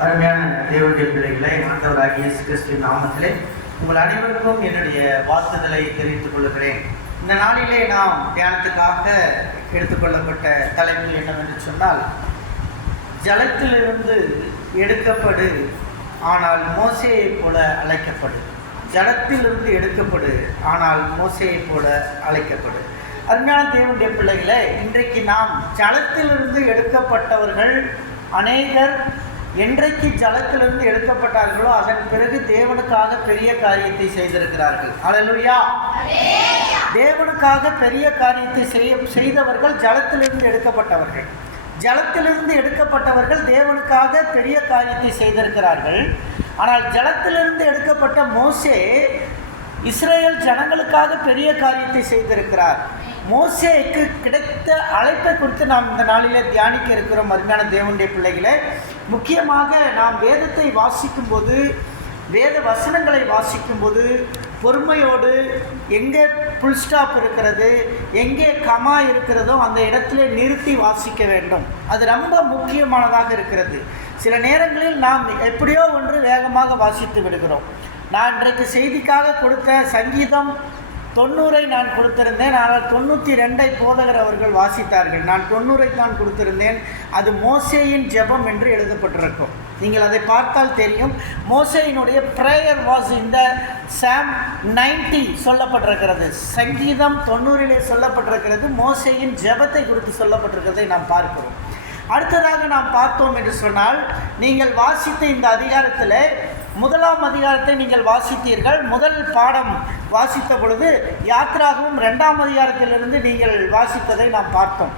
அருமையான தேவனுடைய பிள்ளைகளை ஆண்டவராகிய இயேசு கிறிஸ்துவின் நாமத்திலே உங்கள் அனைவருக்கும் என்னுடைய வாழ்த்துதலை தெரிவித்துக் கொள்கிறேன். இந்த நாளிலே நாம் தியானத்துக்காக எடுத்துக்கொள்ளப்பட்ட தலைப்பு என்னவென்று சொன்னால், ஜலத்திலிருந்து எடுக்கப்படு ஆனால் மோசேயை போல அழைக்கப்படு. ஜலத்திலிருந்து எடுக்கப்படு ஆனால் மோசேயை போல அழைக்கப்படு. அருமையான தேவனுடைய பிள்ளைகளை, இன்றைக்கு நாம் ஜலத்திலிருந்து எடுக்கப்பட்டவர்கள் அநேகர் என்றைக்கு ஜலத்திலிருந்து எடுக்கப்பட்டார்களோ அதன் பிறகு தேவனுக்காக பெரிய காரியத்தை செய்திருக்கிறார்கள். அல்லேலூயா. தேவனுக்காக பெரிய காரியத்தை செய்தவர்கள் ஜலத்திலிருந்து எடுக்கப்பட்டவர்கள். ஜலத்திலிருந்து எடுக்கப்பட்டவர்கள் தேவனுக்காக பெரிய காரியத்தை செய்திருக்கிறார்கள். ஆனால் ஜலத்திலிருந்து எடுக்கப்பட்ட மோசே இஸ்ரேல் ஜனங்களுக்காக பெரிய காரியத்தை செய்திருக்கிறார். மோசேக்கு கிடைத்த அழைப்பை குறித்து நாம் இந்த நாளிலே தியானிக்க இருக்கிறோம். அருமையான தேவனுடைய பிள்ளைகளே, முக்கியமாக நாம் வேதத்தை வாசிக்கும்போது, வேத வசனங்களை வாசிக்கும்போது பொறுமையோடு எங்கே புல் ஸ்டாப் இருக்கிறது, எங்கே கமா இருக்கிறதோ அந்த இடத்துல நிறுத்தி வாசிக்க வேண்டும். அது ரொம்ப முக்கியமானதாக இருக்கிறது. சில நேரங்களில் நாம் எப்படியோ ஒன்று வேகமாக வாசித்து விடுகிறோம். நான் இன்றைக்கு செய்திக்காக கொடுத்த சங்கீதம் 90 நான் கொடுத்திருந்தேன். ஆனால் 92 போதகர் அவர்கள் வாசித்தார்கள். நான் 90 தான் கொடுத்திருந்தேன். அது மோசேயின் ஜெபம் என்று எழுதப்பட்டிருக்கும். நீங்கள் அதை பார்த்தால் தெரியும். மோசேயினுடைய பிரேயர் வாஸ் இந்த சாம் 90 சொல்லப்பட்டிருக்கிறது. சங்கீதம் 90 சொல்லப்பட்டிருக்கிறது. மோசேயின் ஜெபத்தை குறித்து சொல்லப்பட்டிருக்கிறதை நாம் பார்க்கிறோம். அடுத்ததாக நாம் பார்த்தோம் என்று சொன்னால், நீங்கள் வாசித்த இந்த அதிகாரத்தில் 1ஆம் அதிகாரத்தை நீங்கள் வாசித்தீர்கள். முதல் பாடம் வாசித்த பொழுது யாத்ராகவும் 2ஆம் அதிகாரத்திலிருந்து நீங்கள் வாசித்ததை நாம் பார்த்தோம்.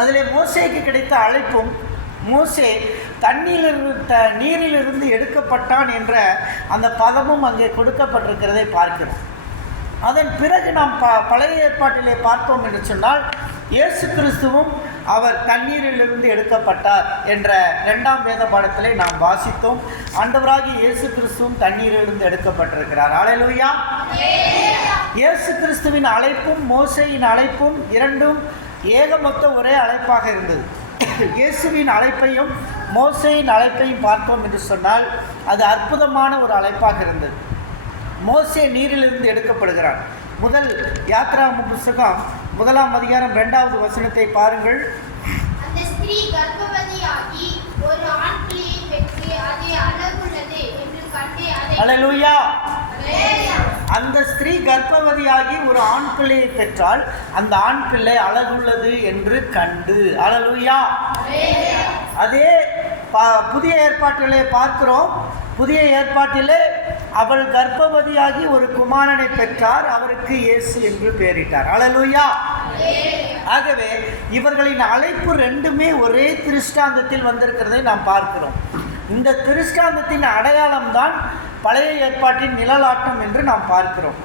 அதில் மோசேக்கு கிடைத்த அழைப்பும், மோசே நீரிலிருந்து எடுக்கப்பட்டான் என்ற அந்த பதமும் அங்கே கொடுக்கப்பட்டிருக்கிறதை பார்க்கிறோம். அதன் பிறகு நாம் பழைய ஏற்பாட்டிலே பார்த்தோம் என்று சொன்னால், இயேசு கிறிஸ்துவும் அவர் தண்ணீரிலிருந்து எடுக்கப்பட்டார் என்ற 2ஆம் வேத பாடத்திலே நாம் வாசித்தோம். ஆண்டவராகிய இயேசு கிறிஸ்துவும் தண்ணீரிலிருந்து எடுக்கப்பட்டிருக்கிறார். அல்லேலூயா. இயேசு கிறிஸ்துவின் அழைப்பும் மோசேயின் அழைப்பும் இரண்டும் ஏகமொத்த ஒரே அழைப்பாக இருந்தது. இயேசுவின் அழைப்பையும் மோசேயின் அழைப்பையும் பார்த்தோம் என்று சொன்னால் அது அற்புதமான ஒரு அழைப்பாக இருந்தது. மோசே நீரிலிருந்து எடுக்கப்படுகிறான். முதல் யாத்ராகம புத்தகம் 1ஆம் அதிகாரம் 2வது வசனத்தை பாருங்கள். அந்த ஸ்திரீ கர்ப்பவதியாகி ஒரு ஆண் பிள்ளையை பெற்று அது அழகுள்ளது என்று கண்டு அதை அல்லேலூயா. அந்த ஸ்திரீ கர்ப்பவதியாகி ஒரு ஆண் பிள்ளையை பெற்றால் அந்த ஆண் பிள்ளை அழகுள்ளது என்று கண்டு. அல்லேலூயா. அதே புதிய ஏற்பாட்டிலே பார்க்கிறோம். புதிய ஏற்பாட்டிலே அவள் கர்ப்பவதியாகி ஒரு குமாரனை பெற்றார், அவருக்கு இயேசு என்று பெயரிட்டார். அல்லேலூயா. ஆகவே இவர்களின் அழைப்பு ரெண்டுமே ஒரே திருஷ்டாந்தத்தில் வந்திருக்கிறதை நாம் பார்க்கிறோம். இந்த திருஷ்டாந்தத்தின் அடையாளம்தான் பழைய ஏற்பாட்டின் நிழலாட்டம் என்று நாம் பார்க்கிறோம்.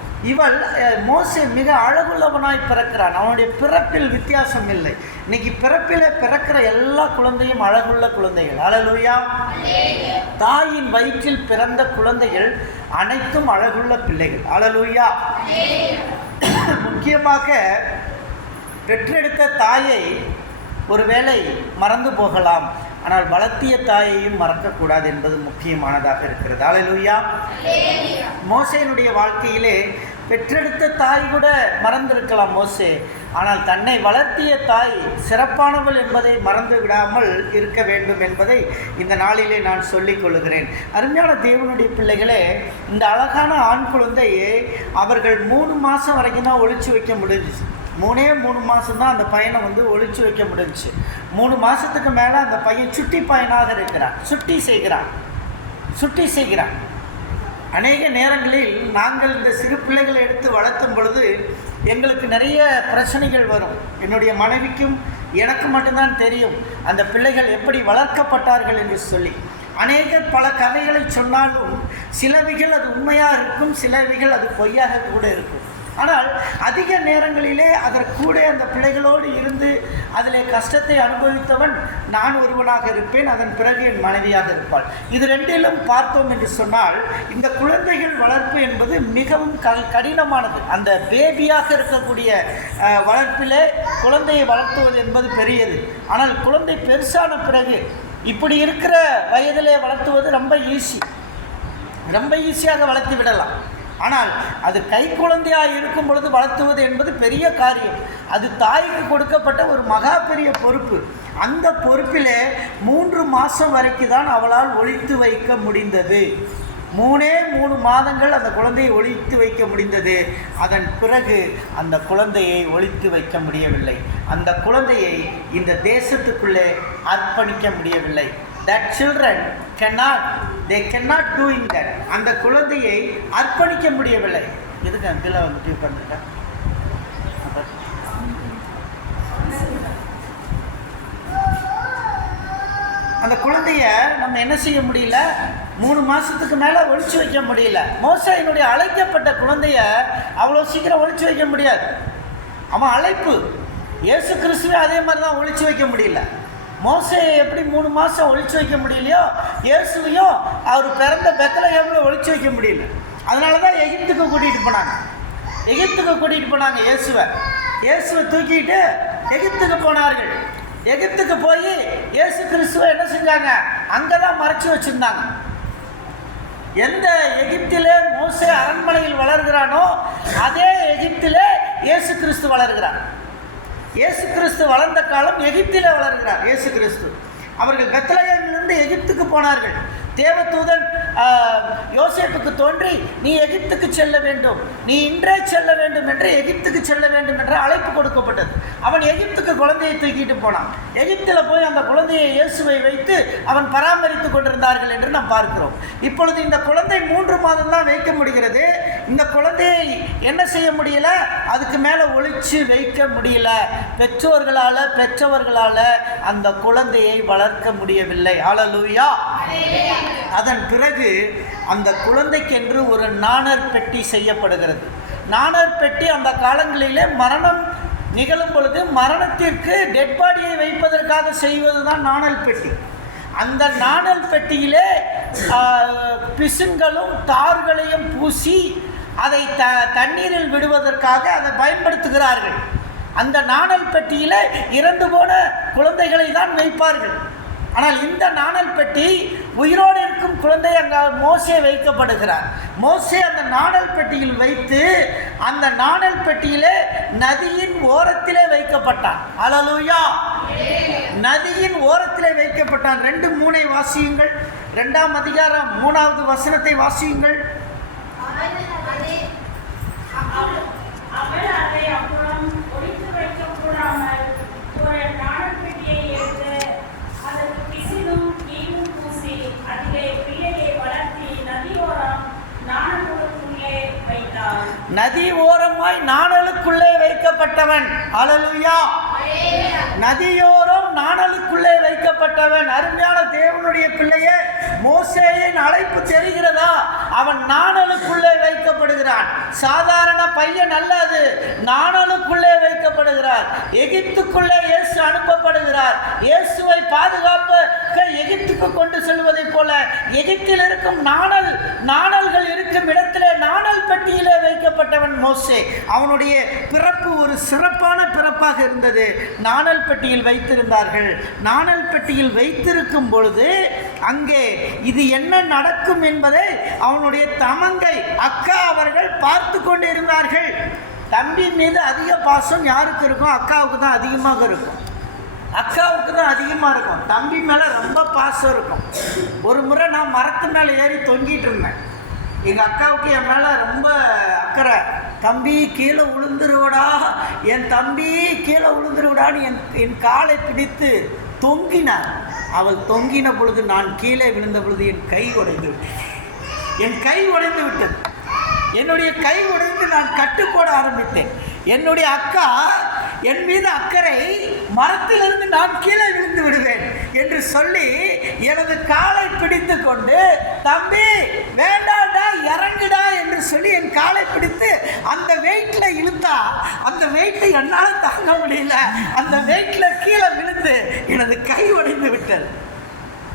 மோசே மிக அழகுள்ளவனாய் பிறக்கிறான். அவனுடைய பிறப்பில் வித்தியாசம் இல்லை. இன்னைக்கு பிறப்பிலே பிறக்கிற எல்லா குழந்தையும் அழகுள்ள குழந்தைகள். அல்லேலூயா. தாயின் வயிற்றில் பிறந்த குழந்தைகள் அனைத்தும் அழகுள்ள பிள்ளைகள். அல்லேலூயா. முக்கியமாக பெற்றெடுத்த தாயை ஒருவேளை மறந்து போகலாம், ஆனால் வளர்த்திய தாயையும் மறக்கக்கூடாது என்பது முக்கியமானதாக இருக்கிறது. அல்லேலூயா. மோசேயினுடைய வாழ்க்கையிலே பெற்றெடுத்த தாய் கூட மறந்திருக்கலாம் மோசே, ஆனால் தன்னை வளர்த்திய தாய் சிறப்பானவள் என்பதை மறந்து விடாமல் இருக்க வேண்டும் என்பதை இந்த நாளிலே நான் சொல்லிக் கொள்கிறேன். அருமையான தேவனுடைய பிள்ளைகளே, இந்த அழகான ஆண் குழந்தையை அவர்கள் 3 மாதம் வரைக்கும் தான் ஒளிச்சு வைக்க முடிஞ்சிச்சு. 3 மாதம் தான் அந்த பையனை ஒளிச்சு வைக்க முடிஞ்சிச்சு. 3 மாதத்துக்கு மேலே அந்த பையன் சுட்டி பையனாக இருக்கிறான். சுட்டி செய்கிறான். அநேக நேரங்களில் நாங்கள் இந்த சிறு பிள்ளைகளை எடுத்து வளர்த்தும் பொழுது எங்களுக்கு நிறைய பிரச்சனைகள் வரும். என்னுடைய மனைவிக்கும் எனக்கு மட்டும்தான் தெரியும் அந்த பிள்ளைகள் எப்படி வளர்க்கப்பட்டார்கள் என்று சொல்லி. அநேகர் பல கதைகளை சொன்னாலும் சிலவைகள் அது உண்மையாக இருக்கும், சிலவைகள் அது பொய்யாக கூட இருக்கும். ஆனால் அதிக நேரங்களிலே அதற்கூட அந்த பிள்ளைகளோடு இருந்து அதில் கஷ்டத்தை அனுபவித்தவன் நான் ஒருவனாக இருப்பேன், அதன் பிறகு என் மனைவியாக இருப்பாள். இது ரெண்டிலும் பார்த்தோம் என்று சொன்னால் இந்த குழந்தைகள் வளர்ப்பு என்பது மிகவும் கடினமானது. அந்த பேபியாக இருக்கக்கூடிய வளர்ப்பிலே குழந்தையை வளர்த்துவது என்பது பெரியது. ஆனால் குழந்தை பெருசான பிறகு இப்படி இருக்கிற வயதிலே வளர்த்துவது ரொம்ப ஈஸியாக வளர்த்து விடலாம். ஆனால் அது கை குழந்தையாக இருக்கும் பொழுது வளர்த்துவது என்பது பெரிய காரியம். அது தாய்க்கு கொடுக்கப்பட்ட ஒரு மகா பெரிய பொறுப்பு. அந்த பொறுப்பிலே 3 மாதம் வரைக்கும் தான் அவளால் ஒளித்து வைக்க முடிந்தது. 3 மாதங்கள் அந்த குழந்தையை ஒளித்து வைக்க முடிந்தது. அதன் பிறகு அந்த குழந்தையை ஒளித்து வைக்க முடியவில்லை. அந்த குழந்தையை இந்த தேசத்துக்குள்ளே அர்ப்பணிக்க முடியவில்லை. That children cannot doing that. அந்த குழந்தையை அர்ப்பணிக்க முடியவில்லை. எதுக்கு அங்கில வந்துட்டு உட்கார்ந்துருக்க? அந்த குழந்தைய நம்ம என்ன செய்ய முடியல? 3 மாதத்துக்கு மேலே ஒளிச்சு வைக்க முடியல. மோசேயினுடைய அழைக்கப்பட்ட குழந்தைய அவ்வளோ சீக்கிரம் ஒளிச்சு வைக்க முடியாது. அவன் அழைப்பு. இயேசு கிறிஸ்துவே அதே மாதிரி தான் ஒளிச்சு வைக்க முடியல. மோசேயை எப்படி 3 மாதம் ஒளிச்சு வைக்க முடியலையோ, இயேசுவையும் அவர் பிறந்த பெத்லகேமில் ஒளிச்சு வைக்க முடியல. அதனால தான் எகிப்துக்கு கூட்டிகிட்டு போனாங்க. இயேசுவை தூக்கிட்டு எகிப்துக்கு போனார்கள். எகிப்துக்கு போய் இயேசு கிறிஸ்துவை என்ன செஞ்சாங்க? அங்கே தான் மறைச்சி வச்சுருந்தாங்க. எந்த எகிப்திலே மோசே அரண்மனையில் வளர்கிறானோ அதே எகிப்திலே இயேசு கிறிஸ்து வளர்கிறார். இயேசு கிறிஸ்து வளர்ந்த காலம் எகிப்திலே வளர்கிறார். இயேசு கிறிஸ்து அவர்கள் பெத்லகேமிலிருந்து எகிப்துக்கு போனார்கள். தேவதூதன் யோசேப்புக்கு தோன்றி, நீ எகிப்துக்கு செல்ல வேண்டும், நீ இன்றே செல்ல வேண்டும் என்று, எகிப்துக்கு செல்ல வேண்டும் என்ற அழைப்பு கொடுக்கப்பட்டது. அவன் எகிப்துக்கு குழந்தையை தூக்கிட்டு போனான். எகிப்தில் போய் அந்த குழந்தையை இயேசுவை வைத்து அவன் பராமரித்து கொண்டிருந்தார்கள் என்று நாம் பார்க்கிறோம். இப்பொழுது இந்த குழந்தை 3 மாதம் தான் வைக்க முடிகிறது. இந்த குழந்தையை என்ன செய்ய முடியல? அதுக்கு மேலே ஒளிச்சு வைக்க முடியல. பெற்றவர்களால் அந்த குழந்தையை வளர்க்க முடியவில்லை. ஹல்லேலூயா. அதன் பிறகு அந்த குழந்தைக்கென்று ஒரு நாணர் பெட்டி செய்யப்படுகிறது. நாணர் பெட்டி அந்த காலங்களிலே மரணம் நிகழும் பொழுது மரணத்திற்கு டெட் பாடியை வைப்பதற்காக செய்வது தான் நாணல் பெட்டி. அந்த நாணல் பெட்டியிலே பிசுன்களும் தார்களையும் பூசி அதை தண்ணீரில் விடுவதற்காக அதை பயன்படுத்துகிறார்கள். அந்த நாணல் பெட்டியில் இறந்து போன குழந்தைகளை தான் வைப்பார்கள். ஆனால் இந்த நாணல் பெட்டி உயிரோடு இருக்கும் குழந்தை அங்கே மோசே வைக்கப்படுகிறார். மோசே அந்த நாணல் பெட்டியில் வைத்து அந்த நாணல் பெட்டியிலே நதியின் ஓரத்திலே வைக்கப்பட்டான். ஹல்லேலூயா. நதியின் ஓரத்திலே வைக்கப்பட்டான். 2:3 வாசியுங்கள். 2ஆம் அதிகாரம் 3வது வசனத்தை வாசியுங்கள். நதி ஓரமாய் நாணலுக்குள்ளே வைக்கப்பட்டவன். ஹல்லேலூயா. நதியோரம் நாணலுக்குள்ளே வைக்கப்பட்டவன். அருமையான தேவனுடைய பிள்ளையே, மோசேயின் அழைப்பு தெரிகிறதா? அவன் நாணலுக்குள்ளே வைக்கப்படுகிறான். சாதாரண பையன் அல்ல, அது நாணலுக்குள்ளே வைக்கப்படுகிறார். எகிப்துக்குள்ளே இயேசு அனுப்பப்படுகிறார். இயேசுவை பாதுகாக்க எகிப்துக்கு கொண்டு செல்வதை போல எகிப்தில் இருக்கும் நாணல்கள் இருக்கும் இடத்திலே நாணல் பெட்டியிலே வைக்கப்பட்டவன் மோசே. அவனுடைய பிறப்பு ஒரு சிறப்பான பிறப்பாக இருந்தது. நாணல் பெட்டியில் வைத்திருந்தார்கள். நாணல் பெட்டியில் வைத்திருக்கும் பொழுது அங்கே இது என்ன நடக்கும் என்பதை அவனுடைய தமங்கை அக்கா அவர்கள் பார்த்து கொண்டு இருந்தார்கள். தம்பி மீது அதிக பாசம் யாருக்கு இருக்கும்? அக்காவுக்கு தான் அதிகமாக இருக்கும். தம்பி மேலே ரொம்ப பாசம் இருக்கும். ஒரு முறை நான் மரத்து மேலே ஏறி தொங்கிட்டு இருந்தேன். எங்கள் அக்காவுக்கு என் மேலே ரொம்ப அக்கறை. தம்பி கீழே விழுந்துருவடா, என் தம்பி கீழே விழுந்துருவடான்னு என் காலை பிடித்து தொங்கினார். அவள் தொங்கின பொழுது நான் கீழே விழுந்த பொழுது என் கை உடைந்து விட்டது. என்னுடைய கை உடைந்து நான் கட்டு போட ஆரம்பித்தேன். என்னுடைய அக்கா என் மீது அக்கறை, மரத்திலிருந்து நான் கீழே விழுந்து விடுவேன் என்று சொல்லி எனது காலை பிடித்து கொண்டு, தம்பி வேண்டாண்டா இறங்குடா என்று சொல்லி என் காலை பிடித்து அந்த வெயிட்டில் இழுத்தா, அந்த வெயிட்டை என்னால் தாங்க முடியல. அந்த வெயிட்டில் கீழே விழுந்து எனது கை உடைந்து விட்டது.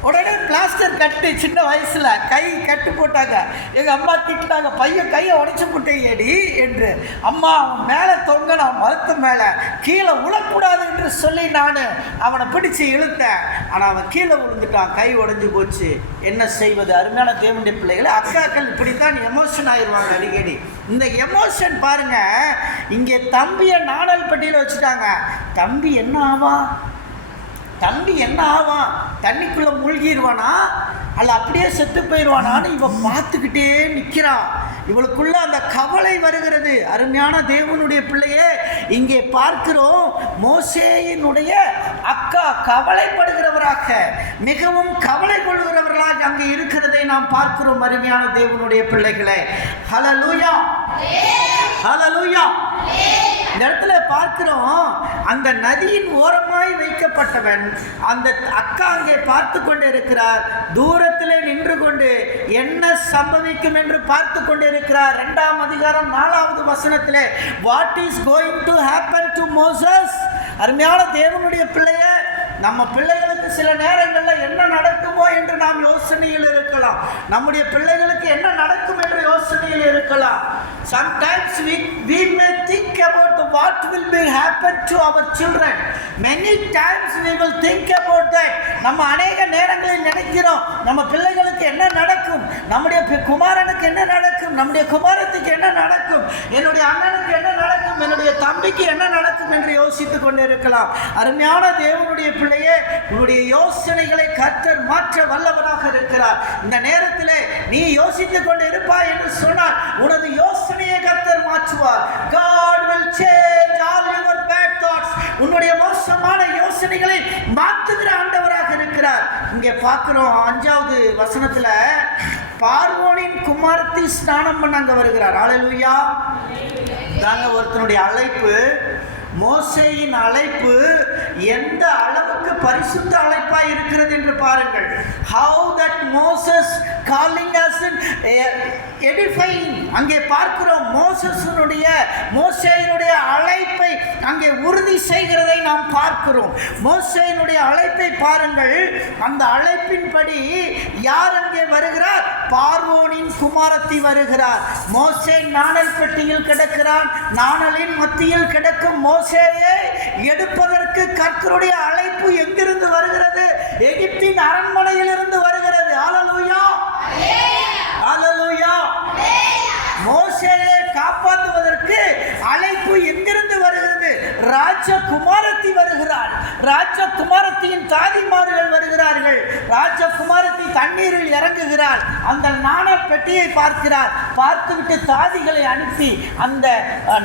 உடனே பிளாஸ்டர் கட்டு, சின்ன வயசுல கை கட்டு போட்டாங்க. எங்க அம்மா திட்டாங்க, பையன் கையை உடைச்சு போட்டேடி என்று. அம்மா அவன் மேலே தொங்கணும், மரத்து மேலே கீழே விழக்கூடாது என்று சொல்லி நான் அவனை பிடிச்சு இழுத்தேன். ஆனால் அவன் கீழே விழுந்துட்டான், கை உடைஞ்சு போச்சு. என்ன செய்வது? அருமையான தேவனுடைய பிள்ளைகளை, அக்காக்கள் இப்படித்தான் எமோஷன் ஆயிடுவாங்க அடிக்கடி. இந்த எமோஷன் பாருங்க, இங்கே தம்பியை நாணல் பெட்டியில் வச்சுட்டாங்க. தம்பி என்ன ஆவான்? தம்பி என்ன ஆவான்? தண்ணிக்குள்ளே மூழ்கிடுவானா அல்ல அப்படியே செத்து போயிடுவானான்னு இவன் பார்த்துக்கிட்டே நிற்கிறான். இவளுக்குள்ள அந்த கவலை வருகிறது. அருமையான தேவனுடைய பிள்ளையே, இங்கே பார்க்கிறோம், மோசேயினுடைய அக்கா கவலைப்படுகிறவராக, மிகவும் கவலை கொள்கிறவர்களாக அங்கே இருக்கிறதை நாம் பார்க்கிறோம். அருமையான தேவனுடைய பிள்ளைகளே, ஹல்லேலூயா, ஹல்லேலூயா. இந்த இடத்துல பார்க்கிறோம், அந்த நதியின் ஓரமாய் வைக்கப்பட்டவன் அந்த அக்கா அங்கே பார்த்து கொண்டு இருக்கிறார். தூரத்திலே நின்று கொண்டு என்ன சம்பவிக்கும் என்று பார்த்து கொண்டு இருக்கிறார். 2ஆம் அதிகாரம் 4வது வசனத்திலே, what is going to happen to Moses. அருமையான தேவனுடைய பிள்ளையே, நம்ம பிள்ளைகளுக்கு சில நேரங்களில் என்ன நடக்குமோ என்று நாம் யோசனையில் இருக்கலாம். நம்முடைய பிள்ளைகளுக்கு என்ன நடக்கும் என்ற யோசனையில் இருக்கலாம். Sometimes we may think about what will be happen to our children. Many times we will think about that. நம்ம அநேக நேரங்களில் நினைக்கிறோம், நம்ம பிள்ளைகளுக்கு என்ன நடக்கும், நம்முடைய குமாரனுக்கு என்ன நடக்கும், நம்முடைய குமாரத்துக்கு என்ன நடக்கும், என்னுடைய அண்ணனுக்கு என்ன நடக்கும், என்னுடைய தம்பிக்கு என்ன நடக்கும் என்று யோசித்துக் கொண்டு இருக்கலாம். அருமையான தேவனுடைய பிள்ளையே, உன்னுடைய யோசனைகளை கர்த்தர் மாற்ற வல்லவராக இருக்கிறார். இந்த நேரத்திலே நீ யோசித்துக் கொண்டு இருப்பாய் என்று சொன்னால் உனது யோசனையை கர்த்தர் மாற்றுவார். God will change all your bad thoughts. உன்னுடைய மோசமான யோசனைகளை மாற்றுகிற ஆண்டவராக இருக்கிறார். இங்கே பார்க்கிறோம் 5வது வசனத்துல, பார்வோனின் குமாரத்தி ஸ்நானம் பண்ண அங்க வருகிறார். ஹல்லேலூயா. தாங்க ஒருத்தனுடைய அழைப்பு, மோசேயின் அழைப்பு எந்த அளவுக்கு பரிசுத்த அழைப்பாய் இருக்கிறது என்று பாருங்கள். How that Moses calling us edifying. அங்கே பார்க்கிறோம், மோசேயினுடைய அழைப்பை அங்கே உறுதி செய்கிறதை நாம் பார்க்கிறோம். மோசேயினுடைய அழைப்பை பாருங்கள். அந்த அழைப்பின்படி யார் அங்கே வருகிறார்? பார்வோனின் குமாரத்தி வருகிறார். மோசே நாணல் பெட்டியில் கிடக்கிறான். நாணலின் மத்தியில் கிடக்கும் மோசேயை எடுப்பதற்கு கர்த்தருடைய அழைப்பு எங்கிருந்து வருகிறது? எகிப்தின் அரண்மனையிலிருந்து வருகிறது. ஹல்லேலூயா, ஹல்லேலூயா. மோசேயை காப்பாற்றுவதற்கு அழைப்பு எங்கிருந்து வருகிறது? ராஜகுமாரத்தி வருகிறார். ராஜகுமாரத்தியின் தாதிமார்கள் வருகிறார்கள். ராஜகுமாரத்தி தண்ணீரில் இறங்குகிறார். அந்த நாணல் பெட்டியை பார்க்கிறார். பார்த்துவிட்டு தாதிகளை அனுப்பி அந்த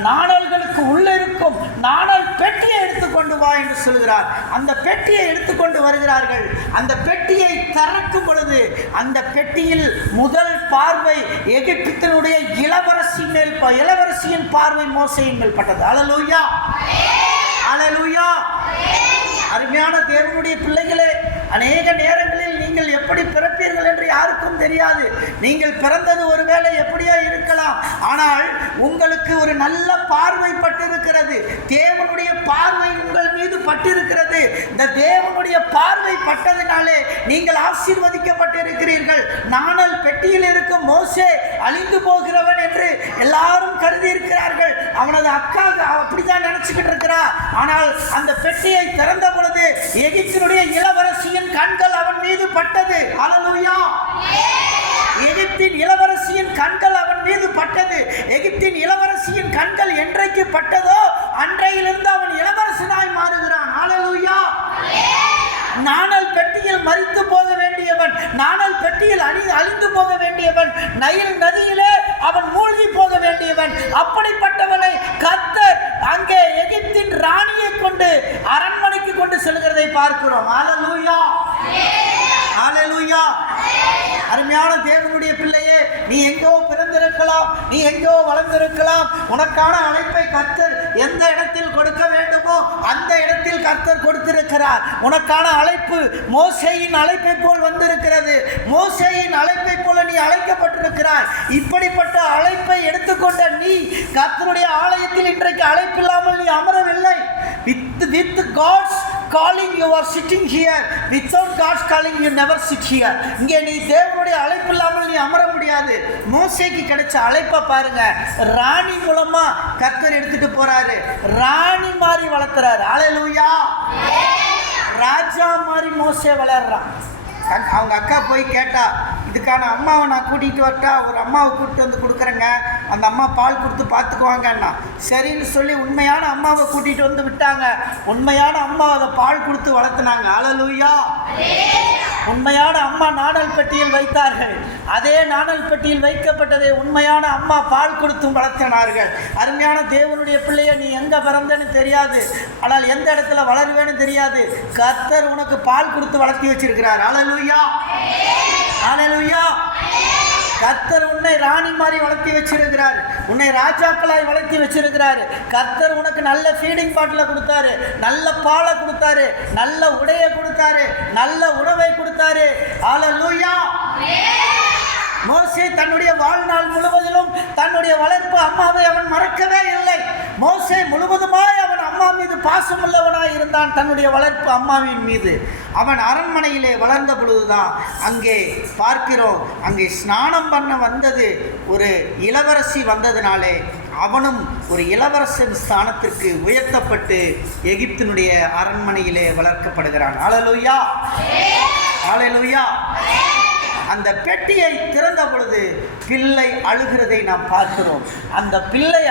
நாணல்களுக்கு உள்ளிருக்கும் நாணல் பெட்டியை எடுத்துக்கொண்டு வா என்று சொல்கிறார். அந்த பெட்டியை எடுத்துக்கொண்டு வருகிறார்கள். அந்த பெட்டியை திறக்கும் பொழுது அந்த பெட்டியில் முதல் பார்வை எகிப்தினுடைய இளவரசியின் பார்வை மோசேயின் மேல் பட்டது. ஹல்லேலூயா, ஹல்லேலூயா. அருமையான தேவனுடைய பிள்ளைகளே, அநேக நேரங்களில் நீங்கள் எப்படி பிறப்பீர்கள் என்று யாருக்கும் தெரியாது. நீங்கள் பிறந்தது ஒருவேளை எப்படியா இருக்கலாம். ஆனால் உங்களுக்கு ஒரு நல்ல பார்வை பட்டிருக்கிறது. தேவனுடைய பார்வை உங்கள் மீது பட்டிருக்கிறது. இந்த தேவனுடைய பார்வை பட்டதினாலே நீங்கள் ஆசீர்வதிக்கப்பட்டிருக்கிறீர்கள். நாணல் பெட்டியில் இருக்கும் மோசே அழிந்து போகிறவன் என்று எல்லாரும் கருதி இருக்கிறார்கள். அவனது அக்கா அப்படிதான் நினைச்சுக்கிட்டு இருக்கிறார். ஆனால் அந்த பெட்டியை திறந்த பொழுது எகிப்தினுடைய இளவரசியின் கண்கள் அவன் மீது பட்டது. ஹல்லேலூயா. எகிப்தின் இளவரசியின் கண்கள் அவன் மீது பட்டது. எகிப்தின் இளவரசியின் கண்கள் என்றைக்கு பட்டதோ அன்றையிலிருந்து அவன் இளவரசனாய் மாறுகிறான். ஹல்லேலூயா. நாணல் பெட்டியில் மரித்து போக வேண்டியவன், நாணல் பெட்டியில் அழிந்து போக வேண்டியவன், நைல் நதியிலே அவன் மூழ்கி போக வேண்டியவன், அப்படிப்பட்டவனை கர்த்தர் அங்கே எகிப்தின் ராணியை கொண்டு அரண்மனைக்கு கொண்டு செல்கிறதை பார்க்கிறோம். ஹல்லேலூயா, ஹல்லேலூயா. அருமையான தேவனுடைய பிள்ளையே, நீ எங்கோ பிறந்திருக்கலாம், நீ எங்கோ வளர்ந்திருக்கலாம். உனக்கான அழைப்பை கர்த்தர் எந்த இடத்தில் கொடுக்க வேண்டுமோ அந்த இடத்தில் கர்த்தர் கொடுத்திருக்கிறார். உனக்கான அழைப்பு மோசேயின் அழைப்பை போல் வந்திருக்கிறது. மோசேயின் அழைப்பை போல நீ அழைக்கப்பட்டிருக்கிறாய். இப்படிப்பட்ட அழைப்பை எடுத்துக்கொண்ட நீ கர்த்தருடைய ஆலயத்தில் இன்றைக்கு அழைப்பில்லாமல் நீ அமரவில்லை. with God's calling you are sitting here. Without God's calling you never sit here. இங்கே நீ தேவனுடைய அழைப்பு இல்லாமல் நீ அமர முடியாது. மோசேக்கு கிடைச்ச அழைப்பை பாருங்க, ராணி மூலமா கர்த்தர் எடுத்துட்டு போறாரு. ராணி மாதிரி வளர்த்துறாரு. ஹல்லேலூயா. ராஜா மாதிரி மோசே வளர்றான். அவங்க அக்கா போய் கேட்டா, இதுக்கான அம்மாவை நான் கூட்டிகிட்டு வரட்டா? ஒரு அம்மாவை கூப்பிட்டு வந்து கொடுக்குறேங்க, அந்த அம்மா பால் கொடுத்து பார்த்துக்குவாங்கன்னா சரின்னு சொல்லி உண்மையான அம்மாவை கூட்டிகிட்டு வந்து விட்டாங்க. உண்மையான அம்மா அதை பால் கொடுத்து வளர்த்துனாங்க. ஹல்லேலூயா. உண்மையான அம்மா நாணல் பெட்டியில் வைத்தார்கள். அதே நாணல் பெட்டியில் வைக்கப்பட்டதை உண்மையான அம்மா பால் கொடுத்தும் வளர்த்தினார்கள். அருமையான தேவனுடைய பிள்ளையை, நீ எங்கே பிறந்தன்னு தெரியாது, ஆனால் எந்த இடத்துல வளருவேன்னு தெரியாது. கர்த்தர் உனக்கு பால் கொடுத்து வளர்த்தி வச்சிருக்கிறார். ஹல்லேலூயா. ஹல்லேலூயா. கர்த்தர் உன்னை ராணி மாதிரி வளர்த்தி வச்சிருக்கிறார். உன்னை ராஜாக்களாய் வளர்த்தி வச்சிருக்கிறார். கர்த்தர் உனக்கு நல்ல ஃபீடிங் பாட்டில் கொடுத்தாரு, நல்ல பாலை கொடுத்தாரு, நல்ல உடையை கொடுத்தாரு, நல்ல உணவை கொடுத்தாரு. ஹல்லேலூயா. மோசே தன்னுடைய வாழ்நாள் முழுவதிலும் தன்னுடைய வளர்ப்பு அம்மாவை அவன் மறக்கவே இல்லை. மோசே முழுவதுமாய் அவன் அம்மா மீது பாசமுள்ளவனாய் இருந்தான். தன்னுடைய வளர்ப்பு அம்மாவின் மீது. அவன் அரண்மனையிலே வளர்ந்த பொழுதுதான் அங்கே பார்க்கிறோம், அங்கே ஸ்நானம் பண்ண வந்தது ஒரு இளவரசி வந்ததினாலே அவனும் ஒரு இளவரசன் ஸ்தானத்திற்கு உயர்த்தப்பட்டு எகிப்தினுடைய அரண்மனையிலே வளர்க்கப்படுகிறான். ஹல்லேலூயா. ஹல்லேலூயா. அந்த பெட்டியை திறந்த பொழுது பிள்ளை அழுகிறதை நாம் பார்க்கிறோம். அந்த பிள்ளை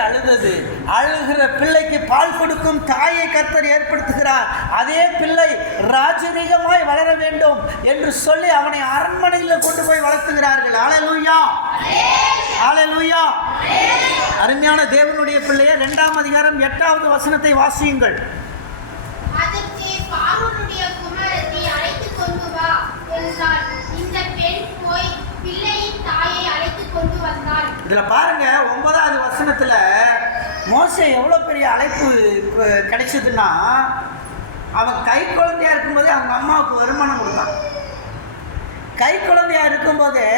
அழுகிற பிள்ளைக்கு பால் கொடுக்கும் தாயை கர்த்தர் ஏற்படுத்துகிறார். அதே பிள்ளை ராஜரீகமாய் வளர வேண்டும் என்று சொல்லி அவனை அரண்மனையில் கொண்டு போய் வளர்த்துகிறார்கள். ஹல்லேலூயா. ஹல்லேலூயா. அருமையான தேவனுடைய பிள்ளையை 2ஆம் அதிகாரம் 8வது வசனத்தை வாசியுங்கள். அதற்கு பார்வோனுடைய குமாரத்தை அழைத்துக் கொண்டு வா என்றார். இந்த பெண் போய் பிள்ளையின் தாயை அழைத்துக் கொண்டு வந்தாள். இதுல பாருங்க, 9வது வசனத்துல மோசே எவ்வளவு பெரிய அழைப்பு கிடைச்சதுன்னா, அவன் கை குழந்தையா இருக்கும்போதே அவங்க அம்மாவுக்கு வருமானம் கொடுத்தான். கை குழந்தையா இருக்கும்போதே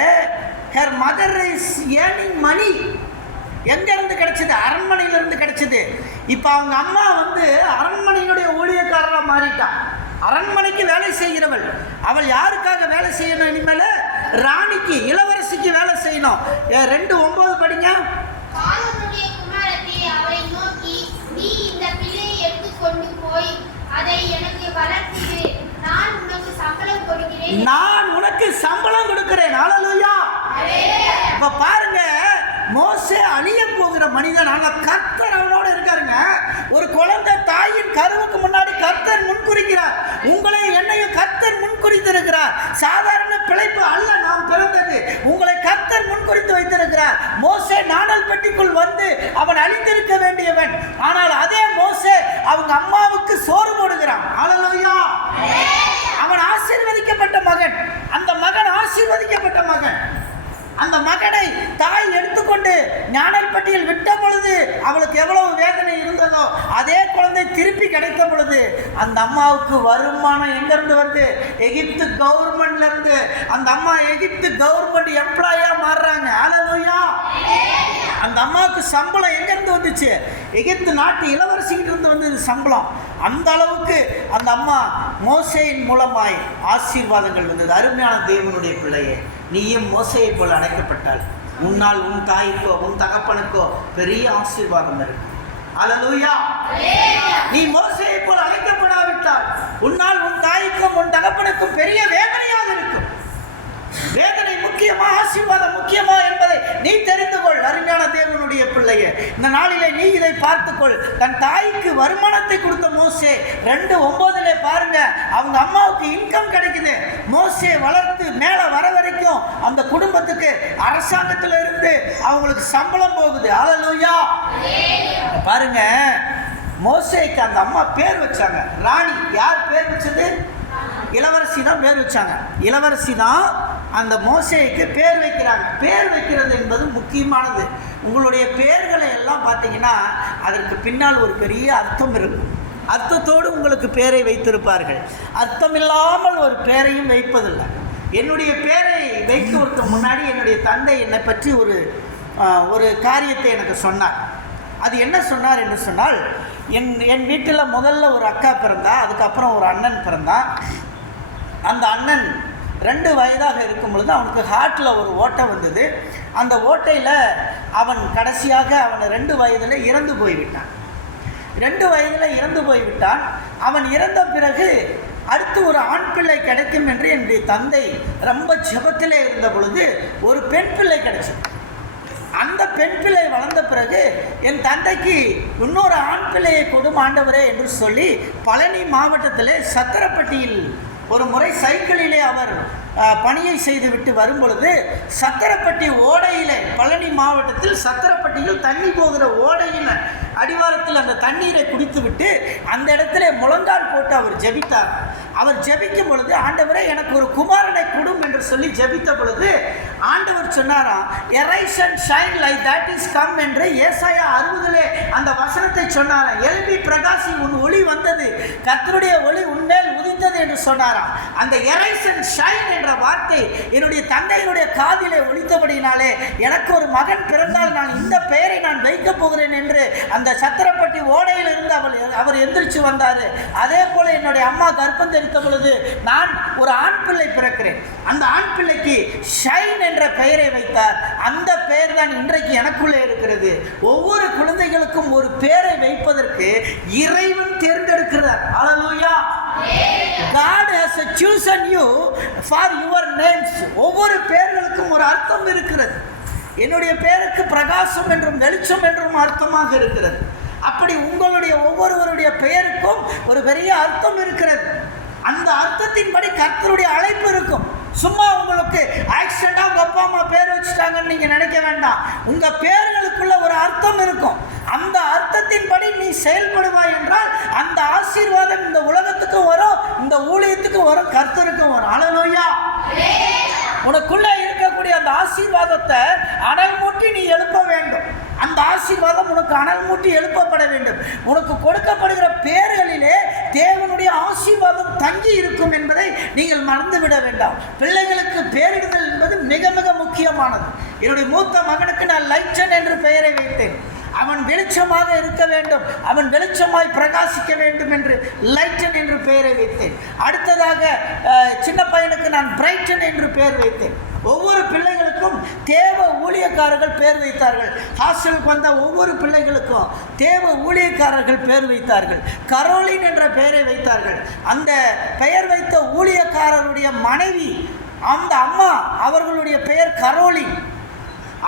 her mother is earning money. எங்கேருந்து கிடைச்சது? அரண்மனையிலிருந்து கிடைச்சது. இப்போ அவங்க அம்மா அரண்மனையினுடைய ஊழியக்காரராக மாறிட்டான். அரண்மனைக்கு வேலை செய்கிறவள். அவள் யாருக்காக வேலை செய்யணும்? இனிமேல் ராணிக்கு, இளவரசிக்கு வேலை செய்யணும். 2:9 படிங்க. பார்வோனுடைய குமாரத்தை அவரை நோக்கி, நீ இந்த பிள்ளையை எடுத்துக் கொண்டு போய் அதை எனக்கு வளர்த்திடு, நான் உனக்கு சம்பளம் கொடுக்கிறேன். நான் உனக்கு சம்பளம் கொடுக்கிறேன். ஹல்லேலூயா. இப்ப பாருங்க, மோசே அழிய போகிற மனிதன், ஆனா கர்த்தர் அவனோட இருக்காருங்க. ஒரு குழந்தை தாயின் கருவுக்கு முன்னாடி கர்த்தர் முன்குறிக்கிறார். உங்களை என்னையும் கர்த்தர் முன்குறித்திருக்கிறார். சாதாரண பிழைப்பு அல்ல நாம் பிறந்தது. உங்களை கர்த்தர் முன்குறித்து வைத்திருக்கிறார். மோசே நாணல் பெட்டிக்குள் வந்து அவன் அழிந்திருக்க வேண்டியவன். ஆனால் அதே மோசே அவங்க அம்மாவுக்கு சோறு போடுகிறான். ஹல்லேலூயா. அவன் ஆசீர்வதிக்கப்பட்ட மகன். அந்த மகன் ஆசீர்வதிக்கப்பட்ட மகன். அந்த மகனை தாய் எடுத்துக்கொண்டு ஞானல்பட்டியில் விட்ட பொழுது அவளுக்கு எவ்வளவு வேதனை இருந்ததோ, அதே குழந்தை திருப்பி கிடைத்த பொழுது அந்த அம்மாவுக்கு வருமானம் எங்கிருந்து வருது? எகிப்து கவர்மெண்ட்ல இருந்து. அந்த அம்மா எகிப்து கவர்மெண்ட் எம்ப்ளாயா மாறுறாங்க. ஹல்லேலூயா. அந்த அம்மாவுக்கு சம்பளம் எங்கிருந்து வந்துச்சு? எகிப்து நாட்டு இளவரசிகிட்ட இருந்து வந்தது சம்பளம். அந்த அளவுக்கு அந்த அம்மா மோசேயின் மூலமாய் ஆசீர்வாதங்கள் வந்தது. அருமையான தேவனுடைய பிள்ளையே, நீயும் மோசேயை போல் அழைக்கப்பட்டால் உன்னால் உன் தாய்க்கோ உன் தகப்பனுக்கோ பெரிய ஆசீர்வாதம் இருக்கு. ஹல்லேலூயா. நீ மோசேயை போல் அழைக்கப்படாவிட்டால் உன்னால் உன் தாய்க்கும் உன் தகப்பனுக்கும் பெரிய வேதனையாக இருக்கும். வேதனை முக்கியமா, ஆசீர்வாதம் முக்கியமா என்பதை நீ தெரிந்து கொள். அருமையான தேவனுடைய பிள்ளையே, இந்த நாளிலே நீ இதை பார்த்துக்கொள். தன் தாய்க்கு வருமானத்தை கொடுத்த மோசே 2:9 பாருங்க, அவங்க அம்மாவுக்கு இன்கம் கிடைக்குது. மோசே வளர்த்து மேல வர வரைக்கும் அந்த குடும்பத்துக்கு அரசாங்கத்துல இருந்து அவங்களுக்கு சம்பளம் போகுது. ஹல்லேலூயா. பாருங்க, மோசேக்கு அந்த அம்மா பேர் வச்சாங்க ராணி. யார் பேர் வச்சது? இளவரசி தான் பேர் வச்சாங்க. இளவரசி தான் அந்த மோசேக்கு பேர் வைக்கிறாங்க. பேர் வைக்கிறது என்பது முக்கியமானது. உங்களுடைய பேர்களை எல்லாம் பார்த்தீங்கன்னா அதற்கு பின்னால் ஒரு பெரிய அர்த்தம் இருக்கும். அர்த்தத்தோடு உங்களுக்கு பேரை வைத்திருப்பார்கள். அர்த்தம் இல்லாமல் ஒரு பேரையும் வைப்பதில்லை. என்னுடைய பேரை வைக்கிறதுக்கு முன்னாடி என்னுடைய தந்தை என்னை பற்றி ஒரு காரியத்தை எனக்கு சொன்னார். அது என்ன சொன்னார் என்று சொன்னால், என் வீட்டில் முதல்ல ஒரு அக்கா பிறந்தா, அதுக்கப்புறம் ஒரு அண்ணன் பிறந்தான். அந்த அண்ணன் 2 வயதாக இருக்கும் பொழுது அவனுக்கு ஹார்ட்டில் ஒரு ஓட்டை வந்தது. அந்த ஓட்டையில் அவன் கடைசியாக 2 வயதில் இறந்து போய்விட்டான். 2 வயதில் இறந்து போய்விட்டான். அவன் இறந்த பிறகு அடுத்து ஒரு ஆண் பிள்ளை கிடைக்கும் என்று என்னுடைய தந்தை ரொம்ப ஜெபத்திலே இருந்த பொழுது ஒரு பெண் பிள்ளை கிடைச்சது. அந்த பெண் பிள்ளை வளர்ந்த பிறகு என் தந்தைக்கு இன்னொரு ஆண் பிள்ளையை கொடும் ஆண்டவரே என்று சொல்லி பழனி மாவட்டத்திலே சத்திரப்பட்டியில் ஒரு முறை சைக்கிளிலே அவர் பணியை செய்துவிட்டு வரும் பொழுது சத்திரப்பட்டி ஓடையில், பழனி மாவட்டத்தில் சத்திரப்பட்டியில் தண்ணி போகிற ஓடையில் அடிவாரத்தில் அந்த தண்ணீரை குடித்துவிட்டு அந்த இடத்துல முழங்கால் போட்டு அவர் ஜெபித்தார். அவர் ஜெபிக்கும் பொழுது, ஆண்டவரே எனக்கு ஒரு குமாரனை கொடும் என்று சொல்லி ஜெபித்த பொழுது ஆண்டவர் சொன்னாராம், erase and shine like that is come என்று ஏசாயா 60 அந்த வசனத்தை சொன்னாராம். எழும்பி பிரகாசி, உன் ஒளி வந்தது, கர்த்தருடைய ஒளி உன்மேல் உதித்தது என்று சொன்னாராம். அந்த எரைஸ் அண்ட் ஷைன் என்ற வார்த்தை என்னுடைய தந்தையினுடைய காதிலே ஒலித்தபடினாலே எனக்கு ஒரு மகன் பிறந்தால் நான் இந்த பெயரை நான் வைக்கப் போகிறேன் என்று அந்த சத்திரப்பட்டி ஓடையில் இருந்து அவர் எந்திரிச்சு வந்தார். அதே போல என்னுடைய அம்மா கர்ப்பம் தெரித்த பொழுது நான் ஒரு ஆண் பிள்ளை பிறக்கிறேன். அந்த ஆண் பிள்ளைக்கு ஷைன் என்ற பெயரை வைத்தார். அந்த பெயர் தான் இன்றைக்கு எனக்குள்ளே இருக்கிறது. ஒவ்வொரு குழந்தைகளுக்கும் ஒரு பெயரை வைப்பதற்கு இறைவன் தேர்ந்தெடுக்கிறார். ஹல்லேலூயா. God has chosen you for your names. ஒவ்வொரு பெயர்களுக்கும் ஒரு அர்த்தம் இருக்கிறது. என்னுடைய பெயருக்கு பிரகாசம் என்றும் வெளிச்சம் என்றும் அர்த்தமாக இருக்கிறது. அப்படி உங்களுடைய ஒவ்வொருவருடைய பெயருக்கும் ஒரு பெரிய அர்த்தம் இருக்கிறது. அந்த அர்த்தத்தின்படி கர்த்தருடைய அழைப்பு இருக்கும். சும்மா உங்களுக்கு ஆக்சிடென்ட்டாக உங்கள் அப்பா அம்மா பேர் வச்சுட்டாங்கன்னு நீங்கள் நினைக்க வேண்டாம். உங்கள் பேர்களுக்குள்ள ஒரு அர்த்தம் இருக்கும். அந்த அர்த்தத்தின்படி நீ செயல்படுவாய் என்றால் அந்த ஆசீர்வாதம் இந்த உலகத்துக்கும் வரும், இந்த ஊழியத்துக்கும் வரும், கர்த்தருக்கும் வரும். ஹல்லேலூயா. உனக்குள்ளே இருக்கக்கூடிய அந்த ஆசீர்வாதத்தை அனல் மூட்டி நீ எழுப்ப வேண்டும். அந்த ஆசீர்வாதம் உனக்கு அனல் மூட்டி எழுப்பப்பட வேண்டும். உனக்கு கொடுக்கப்படுகிற பேர்களிலே தேவனுடைய ஆசீர்வாதம் தங்கி இருக்கும் என்பதை நீங்கள் மறந்துவிட வேண்டாம். பிள்ளைகளுக்கு பேரிடுதல் என்பது மிக மிக முக்கியமானது. என்னுடைய மூத்த மகனுக்கு நான் லைட்சன் என்று பெயரை வைத்தேன். அவன் வெளிச்சமாக இருக்க வேண்டும், அவன் வெளிச்சமாய் பிரகாசிக்க வேண்டும் என்று லைட்டன் என்று பெயரை வைத்தேன். அடுத்ததாக சின்ன பையனுக்கு நான் பிரைட்டன் என்று பெயர் வைத்தேன். ஒவ்வொரு பிள்ளைகளுக்கும் தேவ ஊழியக்காரர்கள் பேர் வைத்தார்கள். ஹாஸ்டலுக்கு வந்த ஒவ்வொரு பிள்ளைகளுக்கும் தேவ ஊழியக்காரர்கள் பேர் வைத்தார்கள். கரோலின் என்ற பெயரை வைத்தார்கள். அந்த பெயர் வைத்த ஊழியக்காரருடைய மனைவி, அந்த அம்மா, அவர்களுடைய பெயர் கரோலின்.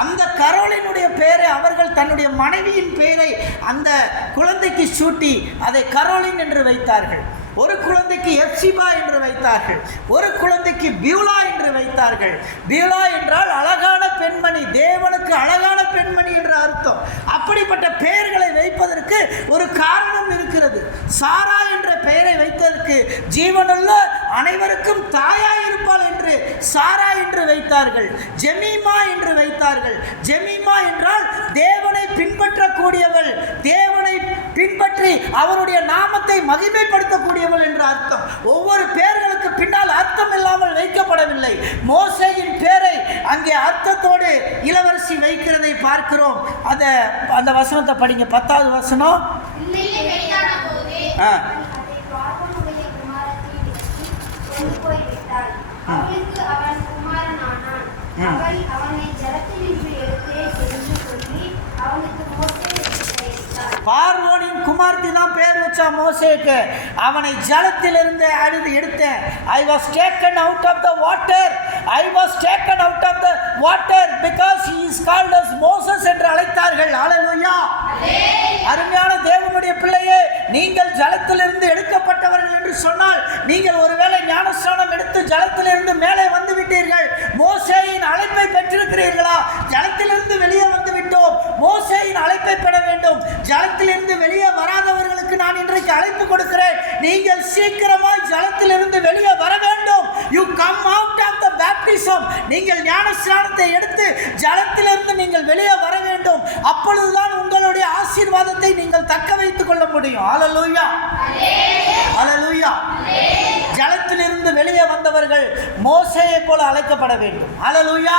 அந்த கரோலினுடைய பெயரை அவர்கள் தன்னுடைய மனைவியின் பெயரை அந்த குழந்தைக்கு சூட்டி அதை கரோலின் என்று வைத்தார்கள். ஒரு குழந்தைக்கு எப்சிபா என்று வைத்தார்கள், ஒரு குழந்தைக்கு பியூலா என்று வைத்தார்கள். பியூலா என்றால் அழகான பெண்மணி, தேவனுக்கு அழகான பெண்மணி என்ற அர்த்தம். அப்படிப்பட்ட பெயர்களை வைப்பதற்கு ஒரு காரணம் இருக்கிறது. சாரா என்ற பெயரை வைத்ததற்கு ஜீவனுள்ள அனைவருக்கும் தாயாய் இருப்பாள் என்று சாரா என்று வைத்தார்கள். ஜெமீமா என்று வைத்தார்கள். ஜெமீமா என்றால் தேவனை பின்பற்றக்கூடியவள், தேவனை பின்பற்றி அவருடைய நாமத்தை மகிமைப்படுத்தக்கூடியவள் என்ற அர்த்தம். ஒவ்வொரு பெயர்களுக்கு பின்னால் அர்த்தம் இல்லாமல் வைக்கப்படவில்லை. மோசேயின் பெயரை அங்கே அர்த்தத்தோடு இளவரசி வைக்கிறதை பார்க்கிறோம். அந்த வசனத்தை படிங்க, 10வது வசனம். பார்வோனின் குமார்த்தி தான் பேர் வச்சா மோசேக்கு. அவனை ஜலத்திலிருந்து எடுத்தேன். I was taken out of the water. I was taken out of the water because he is called as Moses என்று அழைத்தார்கள். ஹல்லேலூயா. அருமையான தேவனுடைய பிள்ளையே, நீங்கள் ஜலத்திலிருந்து எடுக்கப்பட்டவர்கள் என்று சொன்னால் நீங்கள் ஒருவேளை ஞானஸ்நானம் எடுத்து ஜலத்திலிருந்து மேலே வந்து விட்டீர்கள். மோசேயின் அழைப்பை பெற்றிருக்கிறீர்களா? ஜலத்திலிருந்து வெளியே வந்து விட்டோம். மோசேயின் அழைப்பை பெற வேண்டும். ஜலத்திலிருந்து வெளியே வராதவர்களுக்கு நான் இன்றைக்கு அழைப்பு கொடுக்கிறேன். நீங்கள் சீக்கிரமாய் ஜலத்திலிருந்து வெளியே வர வேண்டும். You come out of the baptism. நீங்கள் ஞானஸ்நானத்தை எடுத்து ஜலத்திலிருந்து நீங்கள் வெளியே வர வேண்டும். அப்பொழுதுதான் உங்களுடைய ஆசீர்வாதத்தை நீங்கள் தக்க வைத்துக் கொள்ள முடியும். ஹல்லேலூயா. ஹல்லேலூயா. ஜலத்திலிருந்து ஜலத்திலிருந்து வெளியே வந்தவர்கள் மோசேயை போல அழைக்கப்பட வேண்டும். ஹல்லேலூயா.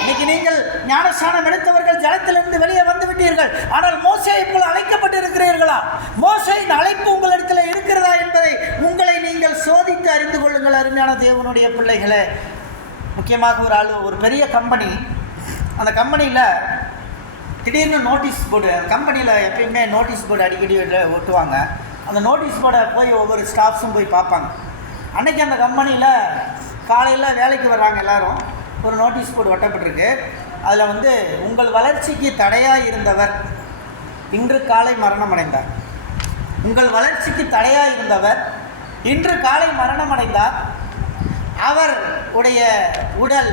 இன்னைக்கு நீங்கள் ஞானஸ்நானம் எடுத்தவர்கள் ஜலத்திலிருந்து வெளியே வந்து விட்டீர்கள். ஆனால் மோசேயை போல அழைக்கப்பட்டு இருக்கிறீர்களா? மோசேயின் அழைப்பு உங்களிடத்தில் இருக்கிறதா என்பதை உங்களை நீங்கள் சோதித்து அறிந்து கொள்ளுங்கள். அருமையான தேவனுடைய பிள்ளைகளே, முக்கியமாக ஒரு பெரிய கம்பெனி, அந்த கம்பெனியில் திடீர்னு நோட்டீஸ் போர்டு, கம்பெனியில் எப்பயுமே நோட்டீஸ் போர்டு அடிக்கடி ஒட்டுவாங்க. அந்த நோட்டீஸ் போர்டை போய் ஒவ்வொரு ஸ்டாஃப்ஸும் போய் பார்ப்பாங்க. அன்றைக்கி அந்த கம்பெனியில் காலையில் வேலைக்கு வர்றாங்க எல்லோரும், ஒரு நோட்டீஸ் போர்டு ஒட்டப்பட்டிருக்கு. அதில் உங்கள் வளர்ச்சிக்கு தடையாக இருந்தவர் இன்று காலை மரணம் அடைந்தார். உங்கள் வளர்ச்சிக்கு தடையாக இருந்தவர் இன்று காலை மரணம் அடைந்தார். அவர் உடைய உடல்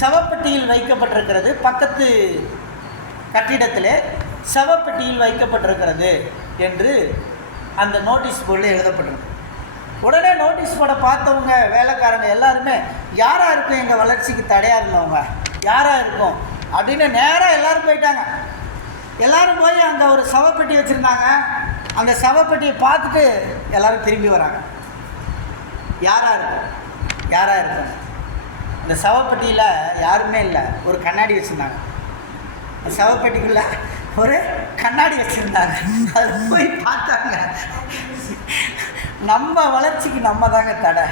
சவப்பெட்டியில் வைக்கப்பட்டிருக்கிறது. பக்கத்து கட்டிடத்திலே சவப்பெட்டியில் வைக்கப்பட்டிருக்கிறது என்று அந்த நோட்டீஸ் போர்டில் எழுதப்பட்டிருக்கு. உடனே நோட்டீஸ் போர்டை பார்த்தவங்க வேலைக்காரங்க எல்லாருமே யாராக இருக்கும் எங்கள் வளர்ச்சிக்கு தடையாக இருந்தவங்க, யாராக இருக்கும் அப்படின்னு நேராக எல்லோரும் போயிட்டாங்க. எல்லோரும் போய் அங்கே ஒரு சவப்பெட்டி வச்சுருந்தாங்க. அந்த சவப்பெட்டியை பார்த்துட்டு எல்லோரும் திரும்பி வராங்க. யாராக இருக்கும், யாராக இருக்கும்? அந்த சவப்பெட்டியில் யாருமே இல்லை. ஒரு கண்ணாடி வச்சுருந்தாங்க. அந்த சவப்பெட்டிக்குள்ளே ஒரு கண்ணாடி வச்சுருந்தாங்க. அது போய் பார்த்தாங்க. நம்ம வளர்ச்சிக்கு நம்ம தாங்க தடை.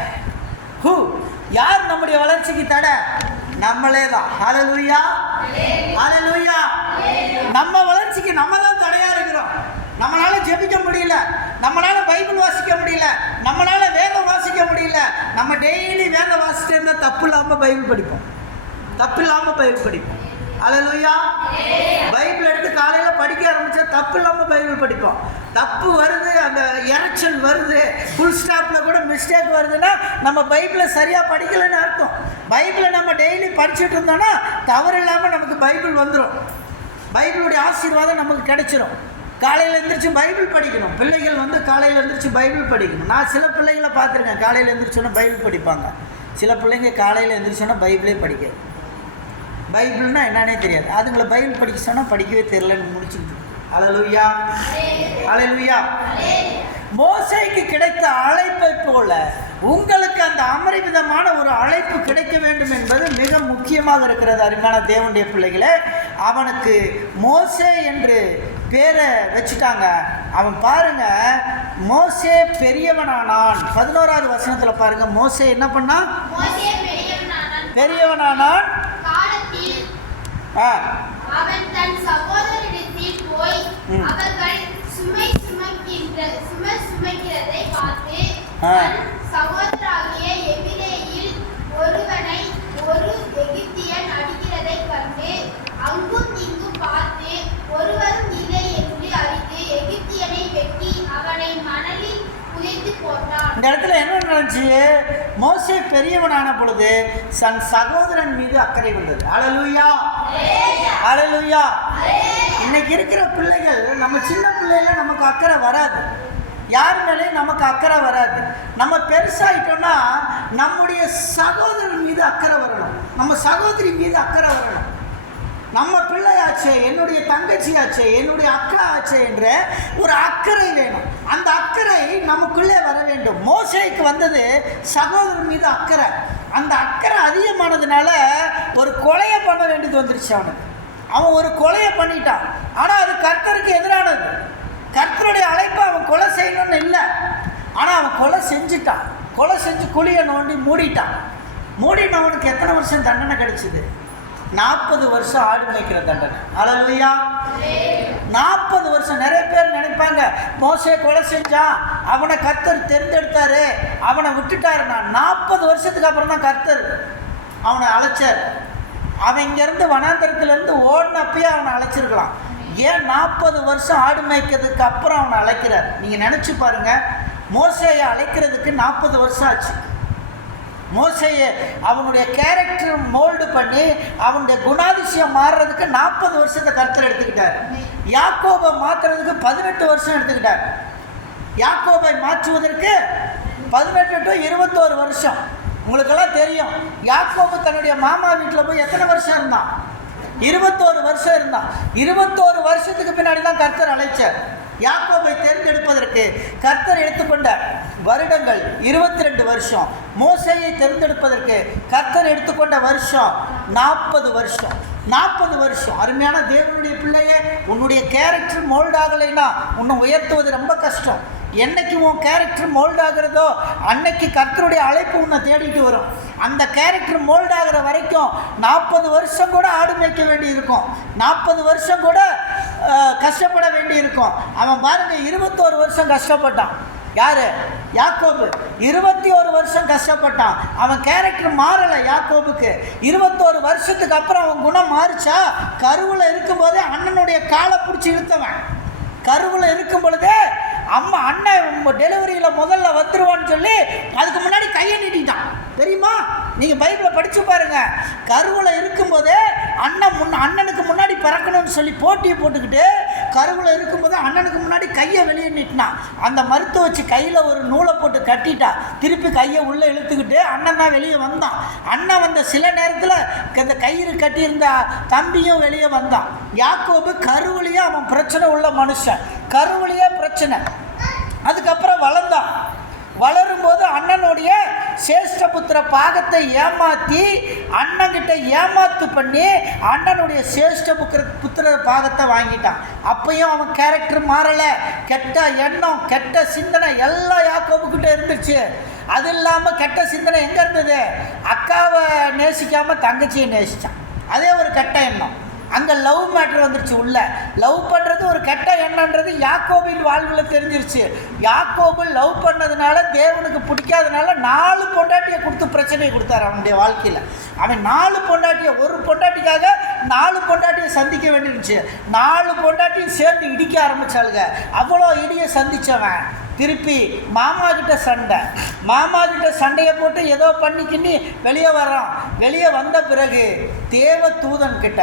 யார் நம்முடைய வளர்ச்சிக்கு தடை? நம்மளே தான். ஹல்லேலூயா, ஹல்லேலூயா. நம்ம வளர்ச்சிக்கு நம்ம தான் தடையாக இருக்கிறோம். நம்மளால் ஜெபிக்க முடியல, நம்மளால் பைபிள் வாசிக்க முடியல, நம்மளால் வேதம் வாசிக்க முடியல. நம்ம டெய்லி வேதம் வாசிட்டு இருந்தால் தப்பு இல்லாமல் பைபிள் படிப்போம், தப்பு இல்லாமல் பைபிள் படிப்போம். ஹல்லேலூயா. பைபிள் எடுத்து காலையில் படிக்க ஆரம்பித்தா தப்பு இல்லாமல் பைபிள் படிப்போம். தப்பு வருது, அந்த எரக்ஷன் வருது, ஃபுல் ஸ்டாப்பில் கூட மிஸ்டேக் வருதுன்னா நம்ம பைபிளை சரியாக படிக்கலைன்னு அர்த்தம். பைபிளை நம்ம டெய்லி படிச்சுட்டு இருந்தோன்னா தவறு இல்லாமல் நமக்கு பைபிள் வந்துடும். பைபிளுடைய ஆசீர்வாதம் நமக்கு கிடைச்சிடும். காலையில் எழுந்திரிச்சு பைபிள் படிக்கணும். பிள்ளைகள் காலையில் எழுந்திரிச்சு பைபிள் படிக்கணும். நான் சில பிள்ளைகளை பார்த்துருக்கேன், காலையில் எழுந்திரிச்சோன்னா பைபிள் படிப்பாங்க. சில பிள்ளைங்க காலையில் எழுந்திரிச்சோன்னா பைபிளே படிக்க, பைபிள்னா என்னன்னே தெரியாது. அதுங்களை பைபிள் படிக்க சொன்னால் படிக்கவே தெரியலன்னு முடிச்சுக்கிட்டு. ஹல்லேலூயா, ஹல்லேலூயா. மோசேக்கு கிடைத்த அழைப்பை போல உங்களுக்கு அந்த அபரிமிதமான ஒரு அழைப்பு கிடைக்க வேண்டும் என்பது மிக முக்கியமாக இருக்கிறது. அருமையான தேவனுடைய பிள்ளைகளே, அவனுக்கு மோசே என்று பேரை வச்சுட்டாங்க. அவன் பாருங்க, மோசே பெரியவனானான். 11வது வசனத்தில் பாருங்க, மோசே என்ன பண்ணான்? பெரியவனானான். அவன் தன் சகோதரரிடத்தில் போய் அவர்கள் சுமைக்கிறதை பார்த்து சகோதராகிய எபிரேயில் ஒருவனை ஒரு எகிப்தியன் அடிக்கிறதை கண்டு அங்கும் இங்கும் பார்த்து ஒருவரும் இல்லை என்று அறிந்து எகிப்தியனை வெட்டி அவனை மணலில் புதைத்து போட்டான். இந்த இடத்துல என்ன நடந்துச்சு? மோசே பெரியவனான பொழுது தன் சகோதரன் மீது அக்கறை வந்தது. ஹல்லேலூயா, ஹல்லேலூயா. இன்னைக்கு இருக்கிற பிள்ளைகள், நம்ம சின்ன பிள்ளைகள் நமக்கு அக்கறை வராது, யார் மேலேயும் நமக்கு அக்கறை வராது. நம்ம பெருசாகிட்டோம்னா நம்முடைய சகோதரன் மீது அக்கறை வரணும், நம்ம சகோதரி மீது அக்கறை வரணும். நம்ம பிள்ளையாச்சே, என்னுடைய தங்கச்சியாச்சே, என்னுடைய அக்கா ஆச்சே என்ற ஒரு அக்கறை வேணும். அந்த அக்கறை நமக்குள்ளே வர வேண்டும். மோசேக்கு வந்தது சகோதரன் மீது அக்கறை. அந்த அக்கறை அதிகமானதுனால ஒரு கொலையை பண்ண வேண்டியது வந்துருச்சு அவனுக்கு. அவன் ஒரு கொலையை பண்ணிட்டான். ஆனால் அது கர்த்தருக்கு எதிரானது. கர்த்தருடைய அழைப்பை அவன் கொலை செய்யணும்னு இல்லை, ஆனால் அவன் கொலை செஞ்சுட்டான். கொலை செஞ்சு குழியை நோண்டி மூடிட்டான். மூடினவனுக்கு எத்தனை வருஷம் தண்டனை கிடைச்சிது? 40 வருஷம் ஆடு மேய்க்கிற தண்டனை. ஹல்லேலூயா, 40 வருஷம். நிறைய பேர் நினைப்பாங்க, மோசே கொலை செஞ்சான், அவனை கர்த்தர் தேர்ந்தெடுத்தாரு, அவனை விட்டுட்டாருன்னா. 40 வருஷத்துக்கு அப்புறம் தான் கர்த்தர் அவனை அழைச்சார். அவன் இங்கேருந்து வனாந்தரத்துலேருந்து ஓடினப்பயே அவனை அழைச்சிருக்கலாம். ஏன் 40 வருஷம் ஆடு மேய்க்கிறதுக்கு அப்புறம் அவனை அழைக்கிறார்? நீங்கள் நினச்சி பாருங்கள், மோசேயை அழைக்கிறதுக்கு 40 வருஷம் ஆச்சு. மோசேயை அவனுடைய கேரக்டர் மோல்டு பண்ணி அவனுடைய குணாதிசயம் மாறுறதுக்கு 40 வருஷத்தை கர்த்தர் எடுத்துக்கிட்டார். யாக்கோபை மாற்றுறதுக்கு 18 வருஷம் எடுத்துக்கிட்டார். யாக்கோபை மாற்றுவதற்கு 18 to 21 வருஷம். உங்களுக்கெல்லாம் தெரியும், யாக்கோபு தன்னுடைய மாமா வீட்டில் போய் எத்தனை வருஷம் இருந்தான்? 21 வருஷம் இருந்தான். 21 வருஷத்துக்கு பின்னாடி தான் கர்த்தர் அழைச்சார். யாக்கோபை தேர்ந்தெடுப்பதற்கு கர்த்தர் எடுத்துக்கொண்டார். வருடங்கள் 22 வருஷம். மோசேயை தேர்ந்தெடுப்பதற்கு கர்த்தர் எடுத்துக்கொண்ட வருஷம் 40 வருஷம். 40 வருஷம். அருமையான தேவனுடைய பிள்ளையே, உன்னுடைய கேரக்டர் மோல்ட் ஆகலைன்னா உன்னை உயர்த்துவது ரொம்ப கஷ்டம். என்னைக்கு உன் கேரக்டர் மோல்ட் ஆகிறதோ அன்னைக்கு கர்த்தருடைய அழைப்பு உன்னை தேடிட்டு வரும். அந்த கேரக்டர் மோல்ட் ஆகிற வரைக்கும் 40 வருஷம் கூட ஆடு மேய்க்க வேண்டி இருக்கும். 40 வருஷம் கூட கஷ்டப்பட வேண்டி இருக்கும். அவன் பாருங்க 21 வருஷம் கஷ்டப்பட்டான். யாரு? யாக்கோபு 21 வருஷம் கஷ்டப்பட்டான். அவன் கேரக்டர் மாறலை. யாக்கோபுக்கு 21 வருஷத்துக்கு அப்புறம் அவன் குணம் மாறிச்சா? கருவில் இருக்கும்போதே அண்ணனுடைய காலை பிடிச்சி இழுத்தவன். கருவில் இருக்கும் பொழுதே அண்ணன் டெலிவரியில் முதல்ல வந்துருவான்னு சொல்லி அதுக்கு முன்னாடி கையை நீட்டிட்டான். தெரியுமா? நீங்கள் பைபிளை படித்து பாருங்கள். கருவில் இருக்கும்போதே அண்ணனுக்கு முன்னாடி பிறக்கணும்னு சொல்லி போட்டியை போட்டுக்கிட்டு கருவில் இருக்கும்போது அண்ணனுக்கு முன்னாடி கையை வெளியே நீட்டினான். அந்த மருத்துவ வச்சு கையில் ஒரு நூலை போட்டு கட்டிட்டா. திருப்பி கையை உள்ளே இழுத்துக்கிட்டு அண்ணன் தான் வெளியே வந்தான். அண்ணன் வந்த சில நேரத்தில் இந்த கயிறு கட்டியிருந்த தம்பியும் வெளியே வந்தான். யாக்கோபு கருவிலேயே அவன் பிரச்சனை உள்ள மனுஷன். கருவிலேயே பிரச்சனை. அதுக்கப்புறம் வளர்ந்தான். வளரும்போது அண்ணனுடைய சேஷ்டபுத்திர பாகத்தை ஏமாற்றி அண்ணன்கிட்ட ஏமாத்து பண்ணி அண்ணனுடைய புத்திர பாகத்தை வாங்கிட்டான். அப்பையும் அவன் கேரக்டர் மாறலை. கெட்ட எண்ணம், கெட்ட சிந்தனை எல்லாம் யாக்கோபுக்கிட்ட இருந்துச்சு. அது இல்லாமல் கெட்ட சிந்தனை எங்கே இருந்தது? அக்காவை நேசிக்காமல் தங்கச்சியை நேசித்தான். அதே ஒரு கெட்ட எண்ணம். அங்கே லவ் மேட்ரு வந்துருச்சு. உள்ள லவ் பண்ணுறது ஒரு கெட்ட எண்ணன்றது யாக்கோபின் வாழ்வில் தெரிஞ்சிருச்சு. யாக்கோபு லவ் பண்ணதுனால தேவனுக்கு பிடிக்காதனால 4 பொண்டாட்டியை கொடுத்து பிரச்சனையை கொடுத்தாரு அவனுடைய வாழ்க்கையில். அவன் 4 பொண்டாட்டியை, ஒரு பொண்டாட்டிக்காக 4 பொண்டாட்டியை சந்திக்க வேண்டியிருந்துச்சு. 4 பொண்டாட்டியும் சேர்ந்து இடிக்க ஆரம்பித்தாளுங்க. அவ்வளோ இடியை சந்தித்தவன் திருப்பி மாமா கிட்ட சண்டையை போட்டு ஏதோ பண்ணிக்கின்னு வெளியே வர்றான். வெளியே வந்த பிறகு தேவ தூதன் கிட்ட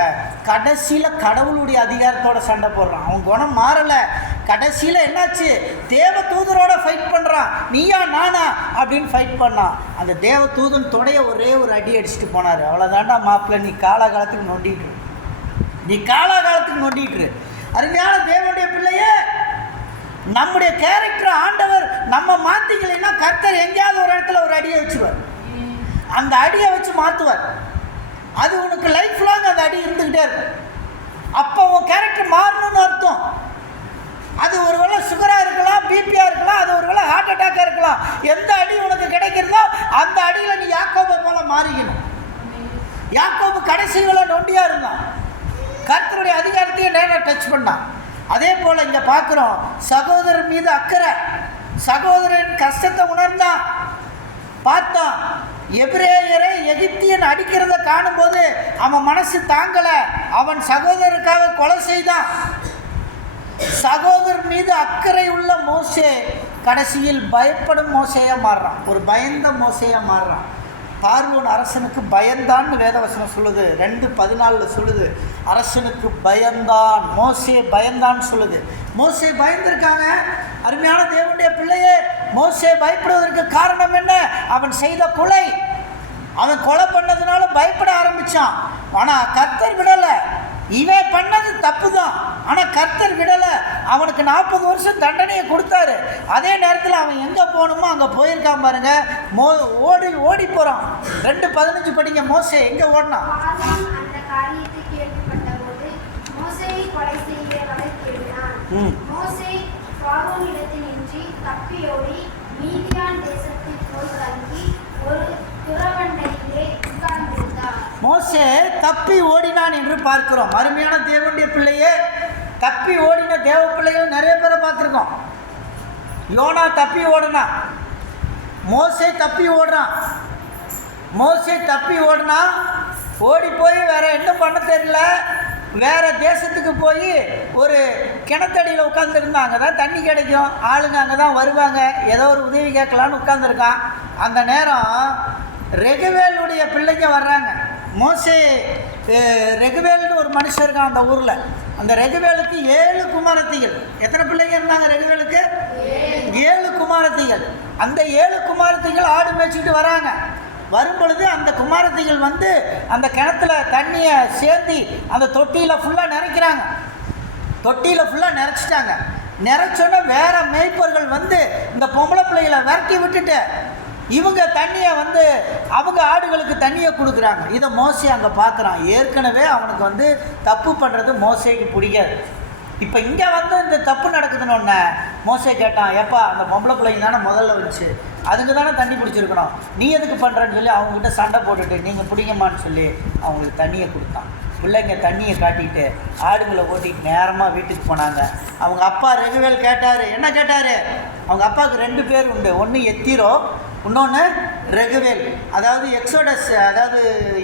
கடைசியில் கடவுளுடைய அதிகாரத்தோட சண்டை போடுறான். அவன் குணம் மாறலை. கடைசியில் என்னாச்சு? தேவ தூதரோட ஃபைட் பண்ணுறான். நீயா நானா அப்படின்னு ஃபைட் பண்ணான். அந்த தேவ தூதன் தொடைய ஒரே ஒரு அடி அடிச்சுட்டு போனார். அவ்வளோதாண்டா மாப்பிள்ளை, நீ காலாகாலத்துக்கு நொண்டிட்டு. அருமையான தேவனுடைய பிள்ளையே, நம்முடைய கேரக்டர் ஆண்டவர் நம்ம மாற்றிக்கலைன்னா கர்த்தர் எங்கேயாவது ஒரு இடத்துல ஒரு அடியை வச்சுவார். அந்த அடியை வச்சு மாற்றுவார். அது உனக்கு லைஃப் லாங் அந்த அடி இருந்துக்கிட்டே இருக்கும். அப்போ உன் கேரக்டர் மாறணும்னு அர்த்தம். அது ஒரு வேளை சுகராக இருக்கலாம், பிபியாக இருக்கலாம், அது ஒரு வேளை ஹார்ட் அட்டாக்காக இருக்கலாம். எந்த அடி உனக்கு கிடைக்கிறதோ அந்த அடியில் நீ யாக்கோபை போல மாறிக்கணும். யாக்கோபு கடைசி வேளை நொண்டியாக இருந்தான். கர்த்தருடைய அதிகாரத்தையும் நேரம் டச் பண்ணான். அதே போல் இங்கே பார்க்குறோம், சகோதரன் மீது அக்கறை. சகோதரன் கஷ்டத்தை உணர்ந்தான், பார்த்தான். எபிரேயரை எகிப்தியன் அடிக்கிறத காணும்போது அவன் மனசு தாங்கலை. அவன் சகோதரருக்காக கொலை செய்தான். சகோதரர் மீது அக்கறை உள்ள மோசே கடைசியில் பயப்படும் மோசையாக மாறுறான். ஒரு பயந்த மோசையாக மாறுறான். பார்வோன் அரசனுக்கு பயந்தான்னு வேதவசனம் சொல்லுது. 2:14 சொல்லுது, அரசனுக்கு பயந்தான், மோசே பயந்தான்னு சொல்லுது. மோசே பயந்திருக்காங்க. அருமையான தேவனுடைய பிள்ளையே, மோசே பயப்படுவதற்கு காரணம் என்ன? அவன் செய்த கொலை. அவன் கொலை பண்ணதுனால பயப்பட ஆரம்பித்தான். ஆனால் கர்த்தர் விடலை. இவன் பண்ணது தப்பு தான், ஆனால் கர்த்தர் விடலை. அவனுக்கு 40 வருஷம் தண்டனையை கொடுத்தாரு. அதே நேரத்தில் அவன் எங்கே போகணுமோ அங்கே போயிருக்கான் பாருங்க. ஓடி போகிறான். 2:15 படிங்க. மோசே எங்கே ஓடினான்? அந்த காரியத்தை கேள்விப்பட்டபோது மோசேயை கொலை செய்கிறவரை தேடினான். மோசே பார்வோனிடத்தினின்று தப்பியோடி மீதியான் தேசத்தில் போய் தங்கி ஒரு துறவண்டையிலே உட்கார்ந்திருந்தார். மோசே தப்பி ஓடினான் என்று பார்க்கிறோம். அருமையான தேவனுடைய பிள்ளையே, தப்பி ஓடின தேவ பிள்ளைகள் நிறைய பேரை பார்த்துருக்கோம். யோனா தப்பி ஓடினான். மோசே தப்பி ஓடினா ஓடி போய் வேற என்ன பண்ண தெரியல, வேற தேசத்துக்கு போய் ஒரு கிணத்தடியில் உட்காந்துருந்தான். அங்கே தான் தண்ணி கிடைக்கும், ஆளுங்க அங்கே தான் வருவாங்க, ஏதோ ஒரு உதவி கேட்கலான்னு உட்காந்துருக்கான். அந்த நேரம் ரெகுவேலுடைய பிள்ளைங்க வர்றாங்க. மோசே ரெகுவேல்னு ஒரு மனுஷன் இருக்கான் அந்த ஊரில். அந்த ரெகுவேலுக்கு 7 குமாரத்திகள். எத்தனை பிள்ளைங்க இருந்தாங்க ரெகுவேலுக்கு? 7 குமாரத்திகள். அந்த 7 குமாரத்திகள் ஆடு மேய்ச்சிக்கிட்டு வராங்க. வரும் பொழுது அந்த குமாரத்திகள் வந்து அந்த கிணத்துல தண்ணியை சேர்த்தி அந்த தொட்டியில் ஃபுல்லாக நிறைக்கிறாங்க. தொட்டியில் ஃபுல்லாக நிறைச்சிட்டாங்க. நிறைச்சோன்னா வேற மேய்ப்பர்கள் வந்து இந்த பொம்பளை பிள்ளைகளை விரட்டி விட்டுட்டு இவங்க தண்ணியை வந்து அவங்க ஆடுகளுக்கு தண்ணியை கொடுக்குறாங்க. இதை மோசே அங்கே பார்க்குறான். ஏற்கனவே அவனுக்கு வந்து தப்பு பண்ணுறது மோசேக்கு பிடிக்காது. இப்போ இங்கே வந்து இந்த தப்பு நடக்குதுன்னு மோசே கேட்டான், ஏப்பா அந்த பொம்பளை பிள்ளைங்க தானே முதல்ல வந்துச்சு, அதுக்கு தானே தண்ணி பிடிச்சிருக்கணும், நீ எதுக்கு பண்ணுறேன்னு சொல்லி அவங்ககிட்ட சண்டை போட்டுட்டு நீங்கள் பிடிங்கம்மான்னு சொல்லி அவங்களுக்கு தண்ணியை கொடுத்தான். பிள்ளைங்க தண்ணியை காட்டிட்டு ஆடுகளை ஓட்டிட்டு நேரமாக வீட்டுக்கு போனாங்க. அவங்க அப்பா ரெகுவேல் கேட்டார். என்ன கேட்டார்? அவங்க அப்பாவுக்கு 2 பேர் உண்டு. ஒன்று எத்திரோ, இன்னொன்று ரெகுவேல். அதாவது எக்ஸோடஸ், அதாவது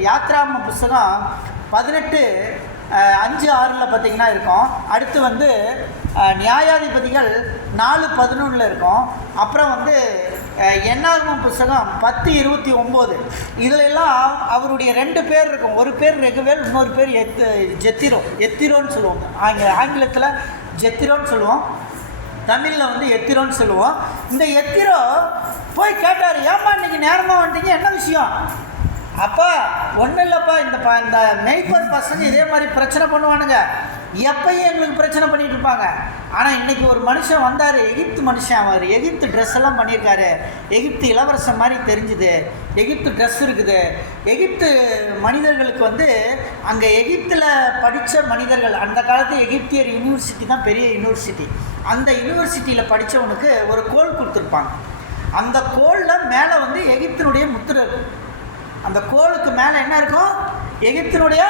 யாத்ராம புஸ்தகம் 18:5-6 பார்த்திங்கன்னா இருக்கும். அடுத்து வந்து நியாயாதிபதிகள் 4:11 இருக்கும். அப்புறம் வந்து என்னாகமம் புஸ்தகம் 10:29. இதிலெல்லாம் அவருடைய 2 பேர் இருக்கும். ஒரு பேர் ரெகுவேல், இன்னொரு பேர் எத்திரோன்னு சொல்லுவோம். ஆங்கிலத்தில் ஜெத்திரோன்னு சொல்லுவோம், தமிழில் வந்து எத்திரோன்னு சொல்லுவோம். இந்த எத்திரோ போய் கேட்டார், ஏம்மா இன்றைக்கி நேரமாக வந்துட்டீங்க, என்ன விஷயம்? அப்பா ஒன்றும் இல்லைப்பா, இந்த மெய்ப்பர் பசங்க இதே மாதிரி பிரச்சனை பண்ணுவானுங்க, எப்பயும் எங்களுக்கு பிரச்சனை பண்ணிகிட்டு இருப்பாங்க. ஆனால் இன்றைக்கி ஒரு மனுஷன் வந்தார், எகிப்து மனுஷன். அவர் எகிப்து ட்ரெஸ் எல்லாம் பண்ணியிருக்காரு, எகிப்து இளவரசன் மாதிரி தெரிஞ்சுது, எகிப்து ட்ரெஸ் இருக்குது. எகிப்து மனிதர்களுக்கு வந்து அங்கே எகிப்தில் படித்த மனிதர்கள், அந்த காலத்து எகிப்தியர் யூனிவர்சிட்டி தான் பெரிய யூனிவர்சிட்டி. அந்த யூனிவர்சிட்டியில் படித்தவனுக்கு ஒரு கோல் கொடுத்துருப்பாங்க. அந்த கோலில் மேலே வந்து எகிப்தினுடைய முத்திரை இருக்கும். அந்த கோலுக்கு மேலே என்ன இருக்கும்? எகிப்தினுடைய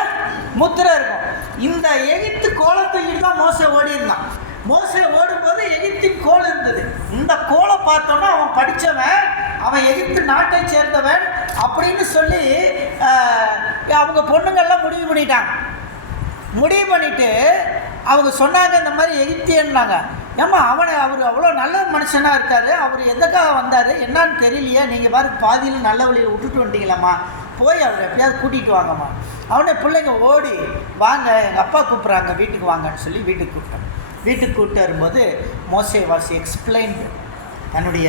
முத்திரை இருக்கும். இந்த எகிப்து கோலை தூக்கிட்டு தான் மோசே ஓடி இருந்தான். மோசே ஓடும்போது எகிப்தின் கோல் இருந்தது. இந்த கோலை பார்த்தோன்னா அவன் படித்தவன், அவன் எகிப்து நாட்டை சேர்ந்தவன் அப்படின்னு சொல்லி அவங்க பொண்ணுங்கள்லாம் முடிவு பண்ணிட்டாங்க. முடிவு பண்ணிவிட்டு அவங்க சொன்னாங்க, இந்த மாதிரி எகிப்தியன்னாங்க. ஏம்மா அவர் அவ்வளோ நல்ல மனுஷனாக இருக்கார், அவர் எதுக்காக வந்தார் என்னான்னு தெரியலையே, நீங்கள் பாரு பாதியில் நல்ல வழியில் விட்டுட்டு வந்துட்டீங்களாம்மா, போய் அவர் எப்படியாவது கூட்டிகிட்டு வாங்கம்மா. அவனே பிள்ளைங்க ஓடி வாங்க, எங்கள் அப்பா கூப்பிட்றாங்க, வீட்டுக்கு வாங்கன்னு சொல்லி வீட்டுக்கு கூப்பிட்டாங்க. வீட்டுக்கு கூப்பிட்டு வரும்போது மோசே வாஸ் எக்ஸ்பிளைன், தன்னுடைய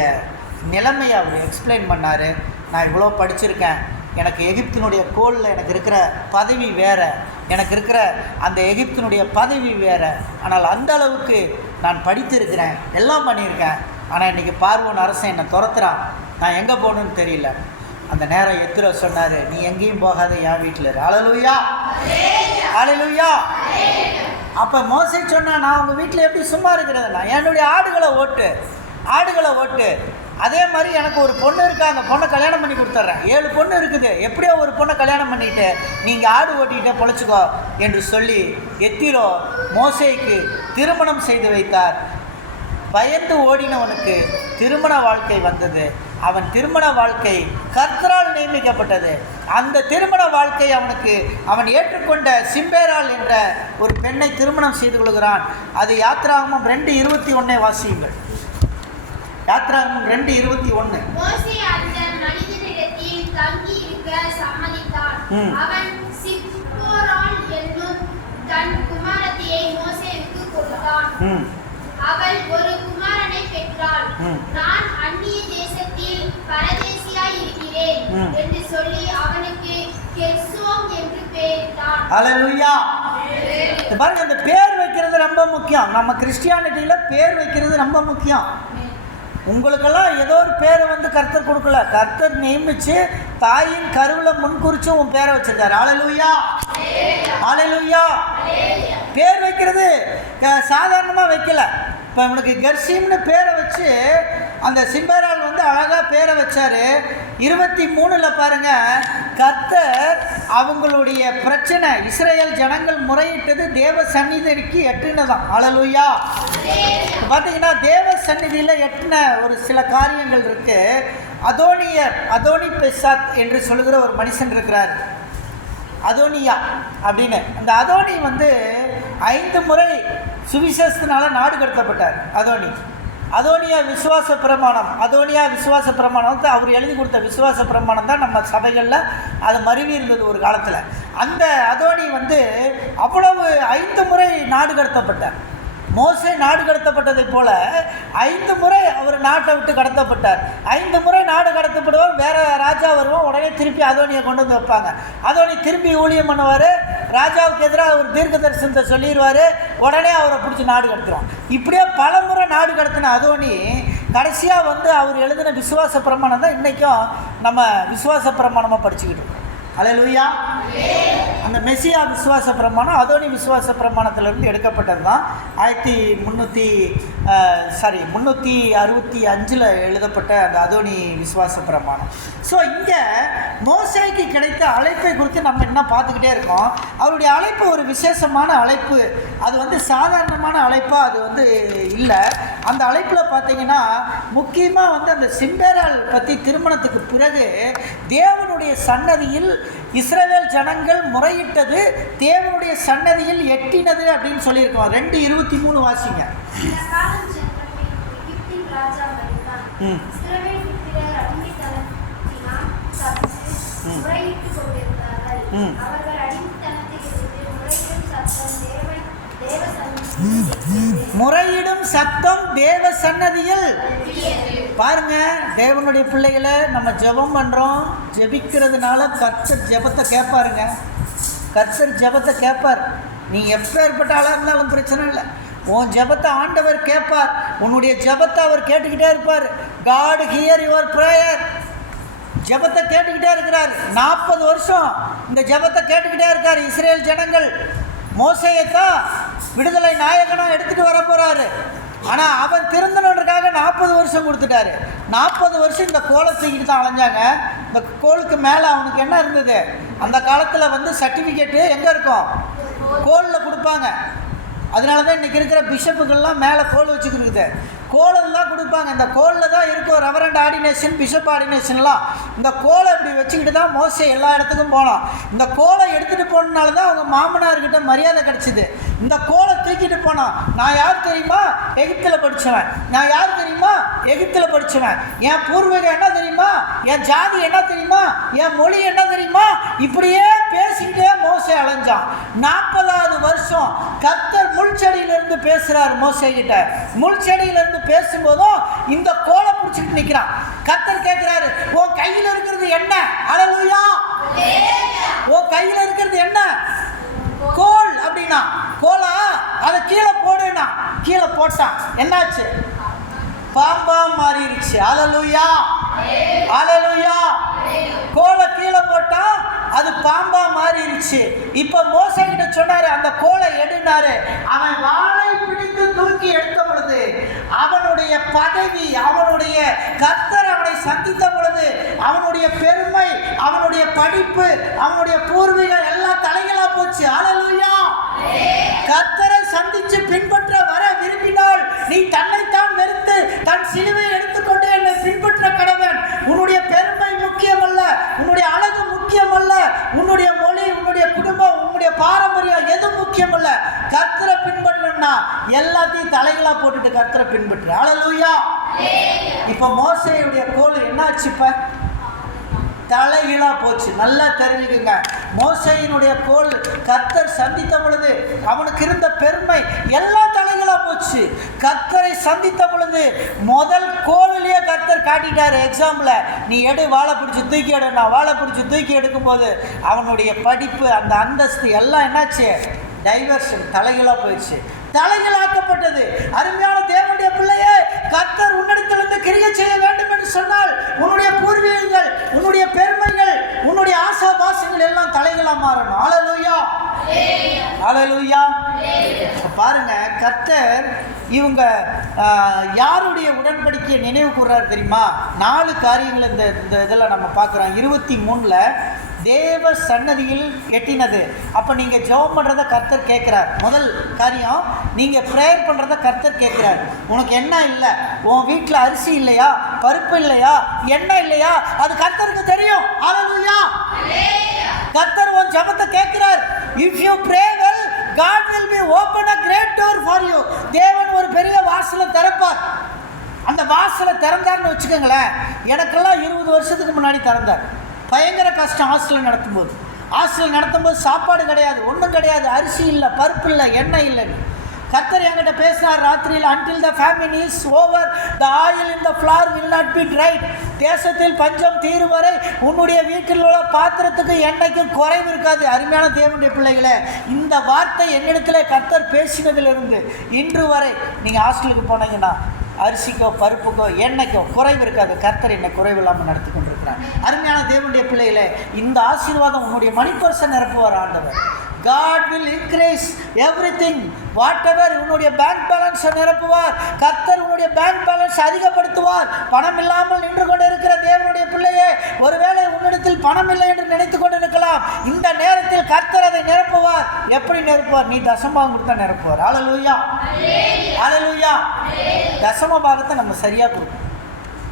நிலைமையை அவர் எக்ஸ்பிளைன் பண்ணார். நான் இவ்வளோ படிச்சிருக்கேன், எனக்கு எகிப்தினுடைய கோலில் எனக்கு இருக்கிற பதவி வேறு, எனக்கு இருக்கிற அந்த எகிப்தினுடைய பதவி வேறு, ஆனால் அந்த அளவுக்கு நான் படித்திருக்கிறேன், எல்லாம் பண்ணியிருக்கேன். ஆனால் இன்றைக்கி பார்வோன் அரசன் என்னை துரத்துறான், நான் எங்கே போகணுன்னு தெரியல. அந்த நேரம் எத்திரோ சொன்னார், நீ எங்கேயும் போகாத, என் வீட்டில் இரு. ஹல்லேலூயா, ஹல்லேலூயா. அப்போ மோசே சொன்னா, நான் உங்கள் வீட்டில் எப்படி சும்மா இருக்கிறதுனா, என்னுடைய ஆடுகளை ஓட்டு. அதே மாதிரி எனக்கு ஒரு பொண்ணு இருக்கா, அந்த பொண்ணை கல்யாணம் பண்ணி கொடுத்துட்றேன். 7 பொண்ணு இருக்குது, எப்படியோ ஒரு பொண்ணை கல்யாணம் பண்ணிட்டு நீங்கள் ஆடு ஓட்டிக்கிட்டே பொழைச்சிக்கோ என்று சொல்லி எத்திரோ மோசேக்கு திருமணம் செய்து வைத்தார். பயந்து ஓடினவனுக்கு திருமண வாழ்க்கை வந்தது. அவன் திருமண வாழ்க்கை கர்த்தரால் நியமிக்கப்பட்டது. அந்த திருமண வாழ்க்கை அவன் ஏற்றுக்கொண்ட சிம்பேரால் என்ற ஒரு பெண்ணை திருமணம் செய்து கொள்கிறான். அது யாத்ராகமம் 2:21 வாசியுங்கள். யாத்ராகமம் 2:21. மோசே அந்த மனிதனிடத்தில் தங்கி இருக்க சம்மதித்தான். அவன் சிப்போராள் என்னும் தன் குமாரத்தியை மோசேவுக்கு கொடுத்தான். அவள் ஒரு குமாரனை பெற்றாள். நான் அந்நிய தேசத்தில் பரதேசியாய் இருக்கிறேன் என்று சொல்லி அவனுக்கு கெர்சோம் என்று பெயரிட்டான். ஹல்லேலூயா. பாருங்க, அந்த பேர் வைக்கிறது ரொம்ப முக்கியம். நம்ம கிறிஸ்டியானிட்டியில பேர் வைக்கிறது ரொம்ப முக்கியம். உங்களுக்கெல்லாம் ஏதோ ஒரு பேரை வந்து கர்த்தர் கொடுக்கல, கர்த்தர் நியமிச்சு தாயின் கருவில் முன்குறிச்சு உன் பேரை வச்சிருக்காரு. ஹல்லேலூயா, ஹல்லேலூயா. பேர் வைக்கிறது சாதாரணமாக வைக்கல. இப்போ இவனுக்கு கெர்சீம்னு பேரை வச்சு அந்த சிம்பரால் வந்து அழகாக பேரை வச்சார். 23 பாருங்கள், கர்த்தர் அவங்களுடைய பிரச்சனை, இஸ்ரேல் ஜனங்கள் முறையிட்டது தேவ சந்நிதிக்கு எட்டுனதான். ஹல்லேலூயா. பார்த்தீங்கன்னா தேவ சந்நிதியில் எட்டின ஒரு சில காரியங்கள் இருக்குது. அதோனி பெசாத் என்று சொல்லுகிற ஒரு மனுஷன் இருக்கிறார், அதோனியா அப்படின்னு. அந்த அதோனி வந்து 5 முறை சுவிசேஷத்தினால நாடு கடத்தப்பட்டார். அதோனியா விசுவாச பிரமாணம் தான் அவர் எழுதி கொடுத்த விசுவாச பிரமாணம் தான் நம்ம சபைகளில் அது மருவி இருந்தது ஒரு காலத்தில். அந்த அதோனி வந்து அவ்வளவு 5 முறை நாடு கடத்தப்பட்டார். மோசே நாடு கடத்தப்பட்டதை போல 5 முறை அவர் நாட்டை விட்டு கடத்தப்பட்டார். 5 முறை நாடு கடத்தப்படுவார், வேற ராஜா வருவோம், உடனே திருப்பி அதோனியை கொண்டு வந்து வைப்பாங்க. அதோனி திரும்பி ஊழியம் பண்ணுவார், ராஜாவுக்கு எதிராக ஒரு தீர்க்க தரிசனத்தை சொல்லிடுவார், உடனே அவரை பிடிச்சி நாடு கடத்துறோம். இப்படியே பல முறை நாடு கடத்தின அதோனி கடைசியாக வந்து அவர் எழுதின விசுவாச பிரமாணம் தான் இன்றைக்கும் நம்ம விசுவாச பிரமாணமாக படிச்சுக்கிட்டு இருக்கோம். அல்லேலூயா. அந்த மெசியா விசுவாச பிரமாணம் அதோனி விசுவாச பிரமாணத்திலிருந்து எடுக்கப்பட்டது தான் 365 எழுதப்பட்ட அந்த அதோனி விசுவாச பிரமாணம். ஸோ இங்கே மோசேக்கு கிடைத்த அழைப்பை குறித்து நம்ம என்ன பார்த்துக்கிட்டே இருக்கோம். அவருடைய அழைப்பு ஒரு விசேஷமான அழைப்பு, அது வந்து சாதாரணமான அழைப்பாக அது வந்து இல்லை. அந்த அழைப்பில் பார்த்தீங்கன்னா முக்கியமாக வந்து அந்த சிம்பேரால் பற்றி திருமணத்துக்கு பிறகு தேவனுடைய சன்னதியில் இஸ்ரவேல் ஜனங்கள் முறையிட்டது தேவனுடைய சன்னதியில் எட்டினது அப்படின்னு சொல்லியிருக்கோம். 2:23 வாசிங்க. முறையிடும் சத்தம் தேவ சன்னதியில். பாருங்க, தேவனுடைய பிள்ளைகளை நம்ம ஜெபம் பண்ணுறோம், ஜெபிக்கிறதுனால கர்த்தர் ஜெபத்தை கேட்பாருங்க. கர்த்தர் ஜெபத்தை கேட்பார். நீ எப்பேற்பட்ட ஆளாக இருந்தாலும் பிரச்சனை இல்லை, உன் ஜெபத்தை ஆண்டவர் கேட்பார். உன்னுடைய ஜெபத்தை அவர் கேட்டுக்கிட்டே இருப்பார். God hear your prayer. ஜெபத்தை கேட்டுக்கிட்டே இருக்கிறார். 40 வருஷம் இந்த ஜெபத்தை கேட்டுக்கிட்டே இருக்கார். இஸ்ரேல் ஜனங்கள் மோசேயத்தான் விடுதலை நாயகனாக எடுத்துகிட்டு வர போகிறாரு. ஆனால் அவன் திருந்தனதுக்காக 40 வருஷம் கொடுத்துட்டாரு. 40 வருஷம் இந்த கோலை தூக்கிட்டு தான் அலைஞ்சாங்க. இந்த கோலுக்கு மேலே அவனுக்கு என்ன இருந்தது? அந்த காலத்தில் வந்து சர்டிஃபிகேட்டு எங்கே இருக்கும்? கோலில் கொடுப்பாங்க. அதனால தான் இன்றைக்கி இருக்கிற பிஷப்புக்கள்லாம் மேலே கோல் வச்சுக்கிட்டு கோலெல்லாம் கொடுப்பாங்க. இந்த கோலில் தான் இருக்கும் ரெவரண்ட் ஆர்டினேஷன், பிஷப் ஆர்டினேஷன்லாம். இந்த கோலை இப்படி வச்சுக்கிட்டு தான் மோசே எல்லா இடத்துக்கும் போனோம். இந்த கோலை எடுத்துகிட்டு போனதுனால தான் அவங்க மாமனார்கிட்ட மரியாதை கிடச்சிது. இந்த கோலை தூக்கிட்டு போனான். நான் யார் தெரியுமா? எகிப்தில் படித்தவன். நான் யார் தெரியுமா? எகிப்தில் படித்தவன். என் பூர்வீகம் என்ன தெரியுமா? என் ஜாதி என்ன தெரியுமா? என் மொழி என்ன தெரியுமா? இப்படியே பேசிக்கிட்டே மோசே அலைஞ்சான். 40வது வருஷம் கர்த்தர் முள்செடியிலிருந்து பேசுகிறார் மோசே கிட்ட. முள்செடியிலிருந்து பேசும்போதும் இந்த கோலை பிடிச்சிட்டு நிற்கிறான். கர்த்தர் கேட்கிறாரு, உன் கையில் இருக்கிறது என்ன? அல்லேலூயா. உன் கையில் இருக்கிறது என்ன? கோல் அப்படின்னா. கோலா? அதை கீழே போடுனா. கீழே போட்டான். என்னாச்சு? பாம்பா மாறிடுச்சு. அல்லேலூயா, அல்லேலூயா. கோலை கீழே போட்டா அது பாம்பா மாறிடுச்சு. இப்ப மோசே கிட்ட சொன்னாரு, அந்த கோலை எடுனாரு. அவன் வாளை பிடித்து தூக்கி எடுத்த பொழுது அவனுடைய பதவி, அவனுடைய கர்த்தர் அவனை சந்தித்த பொழுது அவனுடைய பெருமை, அவனுடைய படிப்பு, அவனுடைய பூர்வீகம் எல்லாம் தலைகளா போச்சு. அல்லேலூயா. கர்த்தரை சந்திச்சு பின்பற்ற வர விரும்பினால் நீ தன்னைத்தான் வெறுத்து தன் சிலுவை எடுத்துக்கொண்டு என்னை பின்பற்ற கடவன். உன்னுடைய பெருமை முக்கியம் அல்ல, உன்னுடைய அழகு முக்கியம் அல்ல, உன்னுடைய மொழி, உன்னுடைய குடும்பம், உன்னுடைய பாரம்பரியம் எது முக்கியம் அல்ல. கர்த்தரை பின்பற்றா எல்லாத்தையும் தலைகளா போட்டுட்டு கர்த்தரை பின்பற்ற. அல்லேலூயா. இப்ப மோசேயுடைய கோல் என்னாச்சு? இப்ப தலைகீழா போச்சு. நல்லா தெரிஞ்சுக்குங்க, மோசேயினுடைய கோல் கர்த்தர் சந்தித்த பொழுது அவனுக்கு இருந்த பெருமை எல்லாம் தலைகீழா போச்சு. கர்த்தரை சந்தித்த பொழுது முதல் கோலிலேயே கர்த்தர் காட்டிட்டாரு. எக்ஸாம்பிள், நீ எடு, வாழை பிடிச்சி தூக்கி எடு. நான் வாழை பிடிச்சி தூக்கி எடுக்கும் போது அவனுடைய படிப்பு, அந்த அந்தஸ்து எல்லாம் என்னாச்சு? டைவர்ஷன், தலைகீழா போயிடுச்சு, தலைகீழாக்கப்பட்டது. அருமையான தேவனுடைய பிள்ளையே, கர்த்தர் உன்னிடத்திலிருந்து கிரியை செய்ய வேண்டும் என்று சொன்னால் உன்னுடைய பூர்வீகங்கள், உன்னுடைய பெருமைகள், உன்னுடைய ஆசாபாசங்கள் எல்லாம் தலைகளா மாறணும். அல்லேலூயா, அல்லேலூயா. பாருங்க, கர்த்தர் இவங்க யாருடைய உடன்படிக்கையை நினைவு கூர்றாரு தெரியுமா? 4 காரியங்கள் இந்த இதில் நம்ம பார்க்குறோம். 23ல் தேவ சன்னதியில் எட்டினது. அப்போ நீங்கள் ஜெபம் பண்ணுறத கர்த்தர் கேட்குறார். முதல் காரியம், நீங்கள் ப்ரேயர் பண்ணுறத கர்த்தர் கேட்குறார். உனக்கு என்ன இல்லை? உன் வீட்டில் அரிசி இல்லையா? பருப்பு இல்லையா? எண்ணெய் இல்லையா? அது கர்த்தருக்கு தெரியும். அல்லேலூயா. கர்த்தர் உன் ஜெபத்தை கேட்கிறார். If you pray well, God will be open a great door for you. தேவன் ஒரு பெரிய வாசலை திறப்பார். அந்த வாசலை திறந்தார்னு வச்சுக்கோங்களேன். எனக்கெல்லாம் 20 வருஷத்துக்கு முன்னாடி திறந்தார். பயங்கர கஷ்டம். ஹாஸ்டல் நடத்தும்போது சாப்பாடு கிடையாது, ஒன்றும் கிடையாது, அரிசி இல்லை, பருப்பு இல்லை, எண்ணெய் இல்லைன்னு கர்த்தர் என்கிட்ட பேசினார் ராத்திரியில், until the famine is over the oil in the flour will not be dried. தேசத்தில் பஞ்சம் தீரும் வரை உன்னுடைய வீட்டில் உள்ள பாத்திரத்துக்கு எண்ணெய்க்கும் குறைவு இருக்காது. அருமையான தேவனுடைய பிள்ளைகளே, இந்த வார்த்தை என்னிடத்தில் கர்த்தர் பேசினதிலிருந்து இன்று வரை நீங்கள் ஹாஸ்டலுக்கு போனீங்கன்னா அரிசிக்கோ பருப்புக்கோ எண்ணெய்க்கோ குறைவு இருக்காது. கர்த்தர் என்னை குறைவு இல்லாமல் நடத்தி கொண்டிருக்கிறார். அருமையான தேவனுடைய பிள்ளைகளே, இந்த ஆசீர்வாதம் உன்னுடைய மணிப்பர்சை நிரப்புவார் ஆண்டவர். God will increase everything, whatever. உன்னுடைய பேங்க் பேலன்ஸை நிரப்புவார் கர்த்தர். உன்னுடைய பேங்க் பேலன்ஸ் அதிகப்படுத்துவார். பணம் இல்லாமல் நின்று கொண்டு இருக்கிற தேவனுடைய பிள்ளையே, ஒருவேளை உன்னிடத்தில் பணம் இல்லை என்று நினைத்து கொண்டு இருக்கலாம். இந்த நேரத்தில் கர்த்தர் அதை நிரப்புவார். எப்படி நிரப்புவார்? நீ தசமபாகம் கொடுத்தா நிரப்புவார். ஹல்லேலூயா, ஹல்லேலூயா. தசமபாகத்தை நம்ம சரியாக கொடுக்கணும்.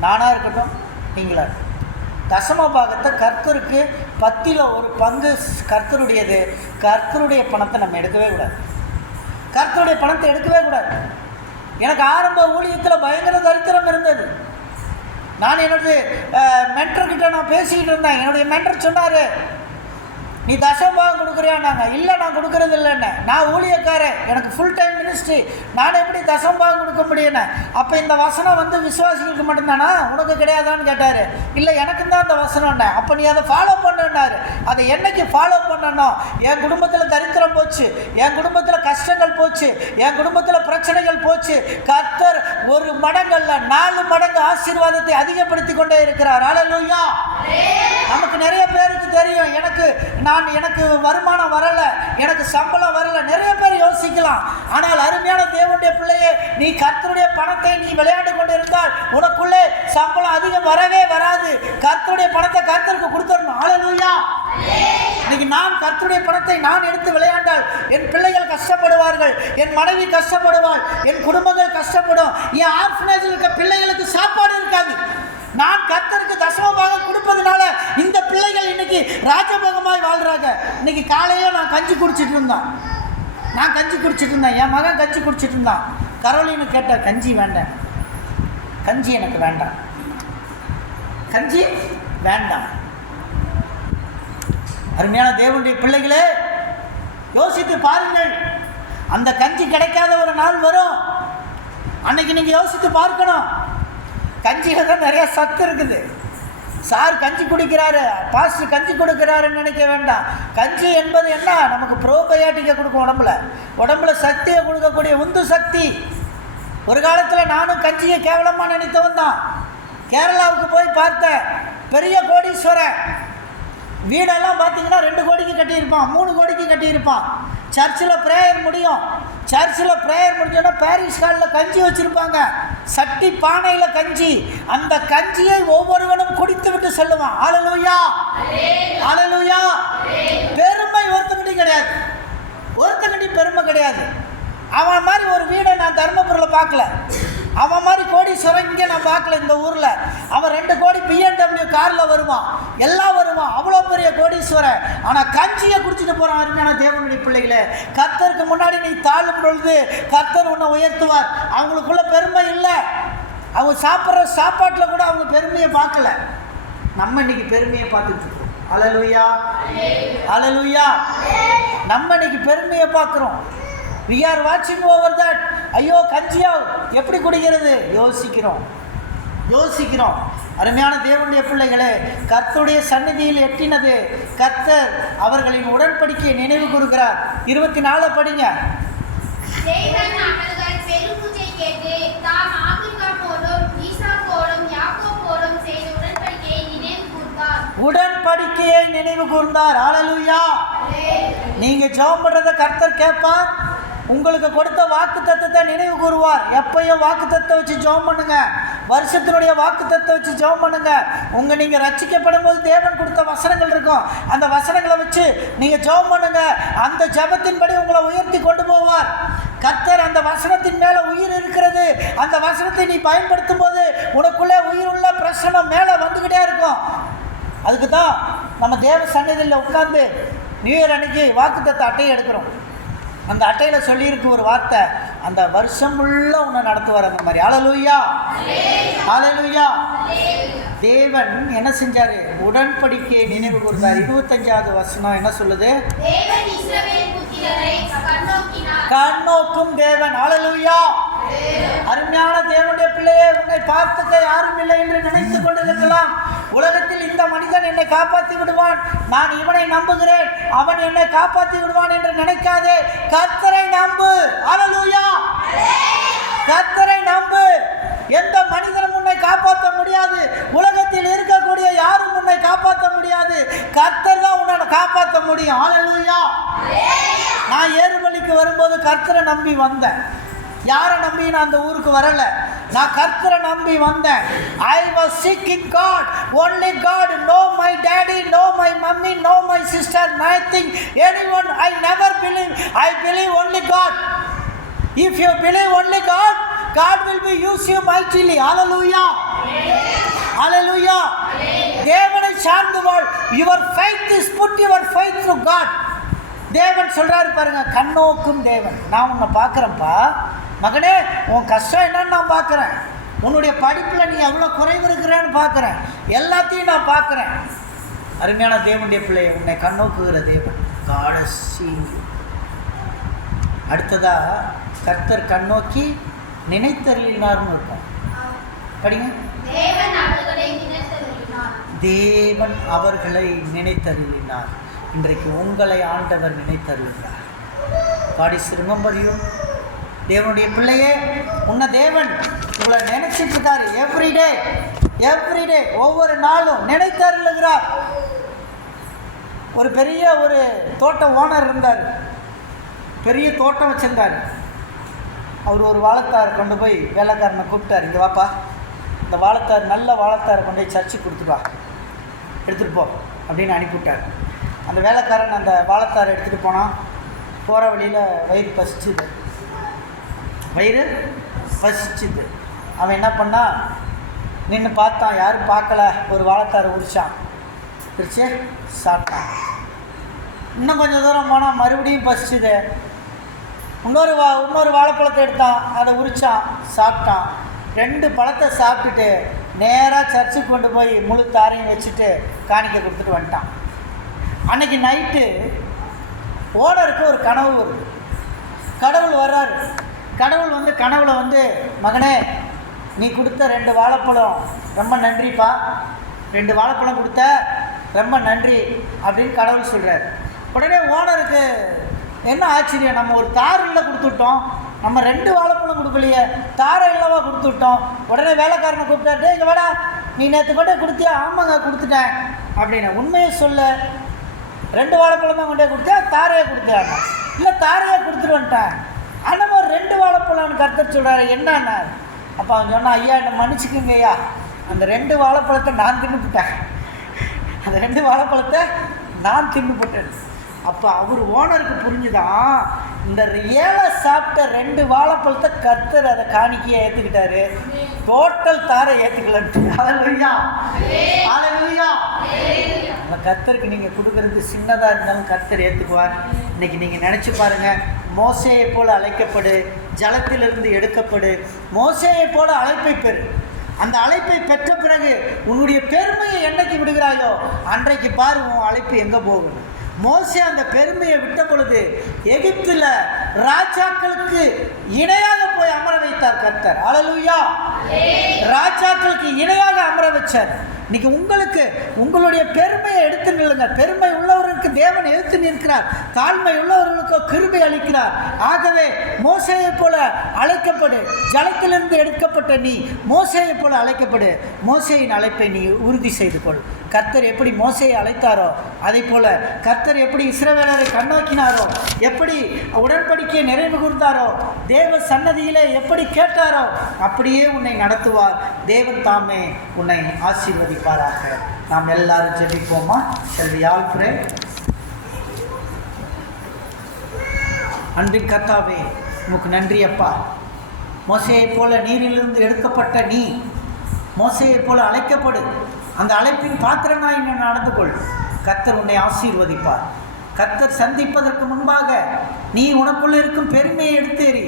நானாக இருக்கட்டும், நீங்களா இருக்கட்டும். தசமபாகத்தை கர்த்தருக்கு 10ல் 1 பங்கு கர்த்தருடையது. கர்த்தருடைய பணத்தை நம்ம எடுக்கவே கூடாது. கர்த்தருடைய பணத்தை எடுக்கவே கூடாது. எனக்கு ஆரம்ப ஊழியத்தில் பயங்கர தரித்திரம் இருந்தது. நான் என்னுடைய மென்டர்கிட்ட நான் பேசிக்கிட்டு இருந்தேன். என்னுடைய மென்டர் சொன்னார், நீ தசமபாகம் கொடுக்குறியான்னாங்க. இல்லை, நான் கொடுக்கறது இல்லைன்னு. நான் ஊழியக்காரன், எனக்கு ஃபுல் டைம் மினிஸ்ட்ரி, நான் எப்படி தசமபாகம் கொடுக்க முடியும்னு. அப்போ இந்த வசனம் வந்து விசுவாசிகளுக்கு மட்டும்தானா, உனக்கு கிடையாதான்னு கேட்டார். இல்லை, எனக்கு தான் அந்த வசனம்னே. அப்போ நீ அதை ஃபாலோ பண்ணாரு. அதை என்னைக்கு ஃபாலோ பண்ணணும்? என் குடும்பத்தில் தரித்திரம் போச்சு, என் குடும்பத்தில் கஷ்டங்கள் போச்சு, என் குடும்பத்தில் பிரச்சனைகள் போச்சு. கர்த்தர் 1 மடங்கல்ல 4 மடங்கு ஆசீர்வாதத்தை அதிகப்படுத்தி கொண்டே இருக்கிறார். ஹல்லேலூயா. நமக்கு நிறைய பேருக்கு தெரியும், எனக்கு வருமானம் வரலை, எனக்கு சம்பளம் வரலை. நிறைய பேர் யோசிக்கலாம். ஆனால் அருமையான தேவனுடைய பிள்ளையே, நீ கர்த்தருடைய பணத்தை நீ விளையாண்டு கொண்டு இருந்தால் உனக்குள்ளே சம்பளம் அதிகம் வரவே வராது. கர்த்தருடைய பணத்தை கர்த்தருக்கு கொடுத்துடணும். ஹல்லேலூயா. இன்னைக்கு நான் கர்த்தருடைய பணத்தை நான் எடுத்து விளையாண்டால் என் பிள்ளைகள் கஷ்டப்படுவார்கள், என் மனைவி கஷ்டப்படுவாள், என் குடும்பங்கள் கஷ்டப்படும், என் ஆர்ஃபனேஜில் இருக்க பிள்ளைகளுக்கு சாப்பாடு இருக்காது. நான் கர்த்தருக்கு தசமபாகம் கொடுப்பதனால இந்த பிள்ளைகள் இன்னைக்கு ராஜபோகமாய் வாழ்றாங்க. இன்னைக்கு காலையில் நான் கஞ்சி குடிச்சிட்டு இருந்தேன். என் மகன் கஞ்சி குடிச்சிட்டு இருந்தான். கரோலின்னு கேட்ட, கஞ்சி வேண்டாம், கஞ்சி எனக்கு வேண்டாம், கஞ்சி வேண்டாம். அருமையான தேவனுடைய பிள்ளைகளே, யோசித்து பாருங்கள். அந்த கஞ்சி கிடைக்காத ஒரு நாள் வரும். அன்னைக்கு நீங்கள் யோசித்து பார்க்கணும். கஞ்சியில் தான் நிறைய சத்து இருக்குது. சார் கஞ்சி குடிக்கிறாரு, பாஸ்டர் கஞ்சி கொடுக்குறாருன்னு நினைக்க வேண்டாம். கஞ்சி என்பது என்ன? நமக்கு ப்ரோபயாட்டிக்கை கொடுக்கும். உடம்புல சக்தியை கொடுக்கக்கூடிய உந்து சக்தி. ஒரு காலத்தில் நானும் கஞ்சியை கேவலமாக நினைத்தவன் தான். கேரளாவுக்கு போய் பார்த்தேன். பெரிய கோடீஸ்வரன். வீடெல்லாம் பார்த்தீங்கன்னா 2 கோடிக்கு கட்டியிருப்பான், 3 கோடிக்கு கட்டியிருப்பான். சர்ச்சில் ப்ரேயர் முடியும். சர்ச்சில் ப்ரேயர் முடிஞ்சோன்னா பாரிஸ் ஹாலில் கஞ்சி வச்சுருப்பாங்க. சட்டி பானையில் கஞ்சி. அந்த கஞ்சியை ஒவ்வொருவனும் குடித்து விட்டு செல்லுவான். ஹல்லேலூயா, ஹல்லேலூயா. பெருமை ஒருத்தங்கிட்ட கிடையாது. பெருமை கிடையாது. அவன் மாதிரி ஒரு வீடை நான் தர்மபுரியில் பார்க்கல. அவன் மாதிரி கோடீஸ்வரன் இங்கே நான் பார்க்கல. இந்த ஊரில் அவன் 2 கோடி BMW காரில் வருவான், எல்லாம் வருவான், அவ்வளோ பெரிய கோடீஸ்வரன். ஆனால் கஞ்சியை குடிச்சிட்டு போகிறான். அருமையான தேவனுடைய பிள்ளைகளே, கர்த்தருக்கு முன்னாடி நீ தாழும் பொழுது கர்த்தர் உன்னை உயர்த்துவார். அவங்களுக்குள்ள பெருமை இல்லை. அவங்க சாப்பிட்ற சாப்பாட்டில் கூட அவங்க பெருமையை பார்க்கல. நம்ம இன்னைக்கு பெருமையை பார்த்துட்டு இருக்கோம். ஹல்லேலூயா, ஹல்லேலூயா. நம்ம இன்னைக்கு பெருமையை பார்க்குறோம். We are watching over that. ஐயோ, கஞ்சியா எப்படி குடிக்கிறது? யோசிக்கிறோம். அருமையான தேவனுடைய பிள்ளைகளே, கர்த்தருடைய சந்நிதியில் எட்டினது. கர்த்தர் அவர்களின் உடன்படிக்கையை நினைவு கூறுகிறார். 24 படிங்க. தேவன் அவர்கள் பெருமூச்சை கேட்டு தாம் ஆபிரகாமோடும் ஈசாக்கோடும் யாக்கோபோடும் செய்த உடன்படிக்கையை நினைவு கூர்ந்தார். ஹல்லேலூயா. நீங்க ஜெபம் பண்றத கர்த்தர் கேட்பார். உங்களுக்கு கொடுத்த வாக்குத்தத்தத்தை நினைவு கூறுவார். எப்பயும் வாக்குத்தத்தை வச்சு ஜெபம் பண்ணுங்க. வருஷத்தினுடைய வாக்குத்தத்தை வச்சு ஜெபம் பண்ணுங்க. நீங்க ரட்சிக்கப்படும் போது தேவன் கொடுத்த வசனங்கள் இருக்கும். அந்த வசனங்களை வச்சு நீங்க ஜெபம் பண்ணுங்க. அந்த ஜெபத்தின்படி உங்களை உயர்த்தி கொண்டு போவார் கர்த்தர். அந்த வசனத்தின் மேல உயிர் இருக்கிறது. அந்த வசனத்தை நீ பயன்படுத்தும் போது உனக்குள்ளே உயிருள்ள பிரசனம் மேலே வந்துகிட்டே இருக்கும். அதுக்கு தான் நம்ம தேவ சந்நிதியில் உட்கார்ந்து நியூ இயர் அன்னைக்கு வாக்குத்தத்த அட்டையை எடுக்கிறோம். அந்த அட்டையில் சொல்லியிருக்கு ஒரு வார்த்தை, அந்த வருஷம் உள்ள உன்னை நடத்துவார் அந்த மாதிரி. ஹல்லேலூயா, ஹல்லேலூயா. தேவன் என்ன செஞ்சாரு? உடன்படிக்கையை நினைவு கூர்ந்தார். 25வது வசனம் என்ன சொல்லுது? கண்ணோக்கும் தேவன். ஹல்லேலூயா. அருமையான தேவனுடைய பிள்ளையே, உன்னை பார்த்துக்க யாரும் இல்லை என்று நினைத்துக் கொண்டிருக்கலாம். உலகத்தில் இந்த மனிதன் என்னை காப்பாற்றி விடுவான், நான் இவனை நம்புகிறேன், அவன் என்னை காப்பாற்றி விடுவான் என்று நினைக்காதே. கர்த்தரை நம்பு. ஹல்லேலூயா. கர்த்தரை நம்பு. எந்த மனிதனும் உன்னை காப்பாற்ற முடியாது. உலகத்தில் இருக்கக்கூடிய யாரும் உன்னை காப்பாற்ற முடியாது. கர்த்தர் தான் உன்னை காப்பாற்ற முடியும். ஹல்லேலூயா. நான் ஏறுபலிக்கு வரும்போது கர்த்தரை நம்பி வந்தேன். யாரை நம்பி நான் அந்த ஊருக்கு வரல, நான் கர்த்தரை நம்பி வந்தேன். I was seeking God, only God. No my daddy, no my mummy, no my sister, nothing, anyone. I never believe. I believe only God. If you believe only God, God will be use you mightily. Hallelujah. Hallelujah. தேவனை சார்ந்து வாழ். Your faith is put your faith to God. தேவன் சொல்றாரு பாருங்க, கண்ணோக்கும் தேவன். நான் உன்னை பார்க்குறேன்ப்பா மகனே, உன் கஷ்டம் என்னன்னு நான் பார்க்குறேன், உன்னுடைய படிப்பில் நீ எவ்வளோ குறைவு இருக்கிறேன்னு பார்க்குறேன், எல்லாத்தையும் நான் பார்க்குறேன். அருமையான தேவனுடைய பிள்ளை, உன்னை கண்ணோக்குகிற தேவன். God is seeing you. அடுத்ததா கர்த்தர் கண்ணோக்கி நினைத்தருளினார்னு இருக்கும். படிங்க. தேவன் அவர்களை நினைத்தருளினார். இன்றைக்கு உங்களை ஆண்டவர் நினைத்தருளினார். God is remember you. தேவனுடைய பிள்ளையே, உன்னை தேவன் உங்களை நினைச்சிட்டு இருக்காரு. எவ்ரிடே ஒவ்வொரு நாளும் நினைத்தருளுகிறார். ஒரு பெரிய தோட்ட ஓனர் இருந்தார், பெரிய தோட்டம் வச்சிருந்தார். அவர் ஒரு வாழைத்தார் கொண்டு போய் வேலைக்காரனை கூப்பிட்டார், இங்கே வாப்பா, இந்த வாழைத்தார் நல்ல வாழைத்தாரை கொண்டு போய் சர்ச்சுக்கு கொடுத்துட்டு வா, எடுத்துகிட்டு போ அப்படின்னு அனுப்பிவிட்டார். அந்த வேலைக்காரன் அந்த வாழைத்தாரை எடுத்துகிட்டு போனான். போகிற வழியில் வயிறு பசிச்சுது. அவன் என்ன பண்ணான், நின்று பார்த்தான், யாரும் பார்க்கல, ஒரு வாழைத்தாரை உரிச்சான், பிரித்து சாப்பிட்டான். இன்னும் கொஞ்சம் தூரம் போனால் மறுபடியும் பசிச்சுது. இன்னொரு வாழைப்பழத்தை எடுத்தான், அதை உரித்தான், சாப்பிட்டான். 2 பழத்தை சாப்பிட்டுட்டு நேராக சர்ச்சுக்கு கொண்டு போய் முழு தாரையும் வச்சுட்டு காணிக்கை கொடுத்துட்டு வந்துட்டான். அன்றைக்கி நைட்டு ஓனருக்கு ஒரு கனவு வருது. கடவுள் வர்றாரு. கடவுள் வந்து கனவுல வந்து, மகனே நீ கொடுத்த 2 வாழைப்பழம் ரொம்ப நன்றிப்பா, 2 வாழைப்பழம் கொடுத்த ரொம்ப நன்றி அப்படின்னு கடவுள் சொல்கிறார். உடனே ஓனருக்கு என்ன ஆச்சரியம், நம்ம ஒரு தார் இல்லை கொடுத்துட்டோம், நம்ம 2 வாழைப்பழம் கொடுக்கலையே, தாரை இல்லவா கொடுத்துட்டோம். உடனே வேலைக்காரனை கூப்பிட்டாரு, இங்கே வேடா, நீ நேற்று கொண்டே கொடுத்தியா? ஆமாங்க கொடுத்துட்டேன் அப்படின்னு. உண்மையை சொல்ல, 2 வாழைப்பழம் தான் கொண்டே கொடுத்தா, தாரையை கொடுத்தாங்க. இல்லை தாரையை கொடுத்துட்டு வந்துட்டேன். ஆனால் ஒரு 2 வாழைப்பழம்னு கர்த்தர் சொல்கிறாரு. என்னன்னா, அப்போ அவன் சொன்னான், ஐயா என்னை மன்னிச்சுக்குங்க ஐயா, அந்த 2 வாழைப்பழத்தை நான் தின்னுபிட்டேன், அந்த 2 வாழைப்பழத்தை நான் தின்னுபிட்டேன். அப்போ அவர் ஓனருக்கு புரிஞ்சுதான், இந்த ஏழை சாப்பிட்ட 2 வாழைப்பழத்தை கர்த்தர் அதை காணிக்கையை ஏற்றுக்கிட்டாரு, டோட்டல் தாரை ஏற்றுக்கலன்ட்டு. ஹல்லேலூயா, ஹல்லேலூயா. அந்த கர்த்தருக்கு நீங்கள் கொடுக்குறது சின்னதாக இருந்தாலும் கர்த்தர் ஏற்றுக்குவார். இன்றைக்கி நீங்கள் நினச்சி பாருங்கள், மோசேயை போல் அழைக்கப்படு, ஜலத்திலிருந்து எடுக்கப்படு, மோசேயை போல அழைப்பை பெறு. அந்த அழைப்பை பெற்ற பிறகு உன்னுடைய பெருமையை என்னைக்கு விடுகிறாயோ அன்றைக்கு பாரு உன் அழைப்பு எங்கே போகுது. மோசே அந்த பெருமையை விட்ட பொழுது எகிப்தில் ராஜாக்களுக்கு இணையாக போய் அமர வைத்தார் கர்த்தர். ஹல்லேலூயா. ராஜாக்களுக்கு இணையாக அமர வச்சார். இன்னைக்கு உங்களுக்கு உங்களுடைய பெருமையை எடுத்து நில்லுங்க. பெருமை உள்ளவர்களுக்கு தேவன் எடுத்து நிற்கிறார், தாழ்மை உள்ளவர்களுக்கு கிருபை அளிக்கிறார். ஆகவே மோசேயை போல அழைக்கப்படு, ஜலத்திலிருந்து எடுக்கப்பட்ட நீ மோசேயை போல அழைக்கப்படு. மோசேயின் அழைப்பை நீ உறுதி செய்து கொள். கர்த்தர் எப்படி மோசேயை அழைத்தாரோ அதை போல, கர்த்தர் எப்படி இஸ்ரவேலரை கண்ணோக்கினாரோ, எப்படி உடன்படிக்கையை நிறைவு கூர்ந்தாரோ, தேவ சன்னதியிலே எப்படி கேட்டாரோ அப்படியே உன்னை நடத்துவார். தேவன் தாமே உன்னை ஆசீர்வதிப்பாராக. நாம் எல்லாரும் ஜெபிப்போமா? Shall we all pray? அன்பின் கர்த்தாவே, உமக்கு நன்றி அப்பா. மோசேயை போல நீரிலிருந்து எடுக்கப்பட்ட நீ மோசேயை போல அழைக்கப்படு. அந்த அழைப்பின் பாத்திரனாய் நீ நடந்து கொள். கர்த்தர் உன்னை ஆசீர்வதிப்பார். கர்த்தர் சந்திப்பதற்கு முன்பாக நீ உனக்குள்ள இருக்கும் பெருமையை எடுத்தேறி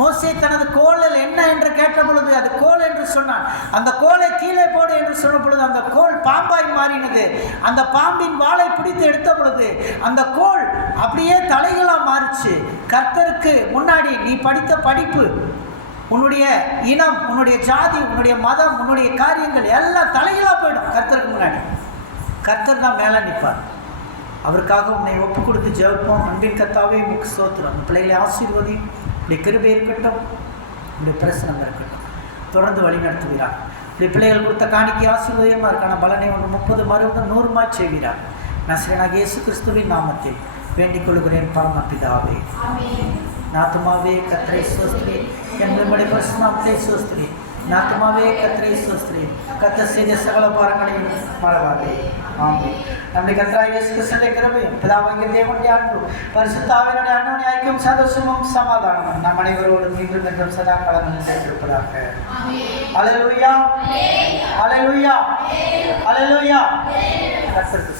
மோசே தனது கோலில் என்ன என்று கேட்ட பொழுது அது கோல் என்று சொன்னான். அந்த கோலை கீழே போடு என்று சொன்ன பொழுது அந்த கோல் பாம்பாய் மாறினது. அந்த பாம்பின் வாளை பிடித்து எடுத்த பொழுது அந்த கோல் அப்படியே தலைகளாக மாறிச்சு. கர்த்தருக்கு முன்னாடி நீ படித்த படிப்பு, உன்னுடைய இனம், உன்னுடைய ஜாதி, உன்னுடைய மதம், உன்னுடைய காரியங்கள் எல்லாம் தலைகளாக போயிடும். கர்த்தருக்கு முன்னாடி கர்த்தர் தான் மேலே நிற்பார். அவருக்காக உன்னை ஒப்பு கொடுத்து ஜெபிப்போம். அன்பின் கர்த்தாவே உமக்கு ஸ்தோத்திரம். அந்த பிள்ளைகளை ஆசீர்வதி, இப்படி கிருபை இருக்கட்டும், இப்படி பிரசனம் இருக்கட்டும், தொடர்ந்து வழி நடத்துவீரார். இப்படி பிள்ளைகள் கொடுத்த காணிக்கை ஆசீர்வாதமாக இருக்கான பலனை 30 60 100 செய்வீரார். நசரேயனாகிய இயேசு கிறிஸ்துவின் நாமத்தில் வேண்டிக் கொள்கிறேன் பரம பிதாவே. நாத்துமாவே கர்த்தரை ஸ்தோத்திரி, என் விடுதலை பரிசுத்தத்தை ஸ்தோத்திரி. நாத்துமாவே கர்த்தரை ஸ்தோத்திரி, கர்த்தர் செய்த சகல பாரங்களையும் மறவாதே. ஆமென். நம்முடைய கர்த்தராகிய இயேசு கிறிஸ்துவின் கிருபையும் பிதாவாகிய தேவனுடைய அன்பும் பரிசுத்த ஆவியானவருடைய அன்பின் ஐக்கியமும் சந்தோஷமும் சமாதானமும் நம் அனைவரோடும் இன்றும் என்றும் சதா காலமும் இருப்பதாக. அல்லேலூயா, அல்லேலூயா, அல்லேலூயா. கர்த்தருக்கு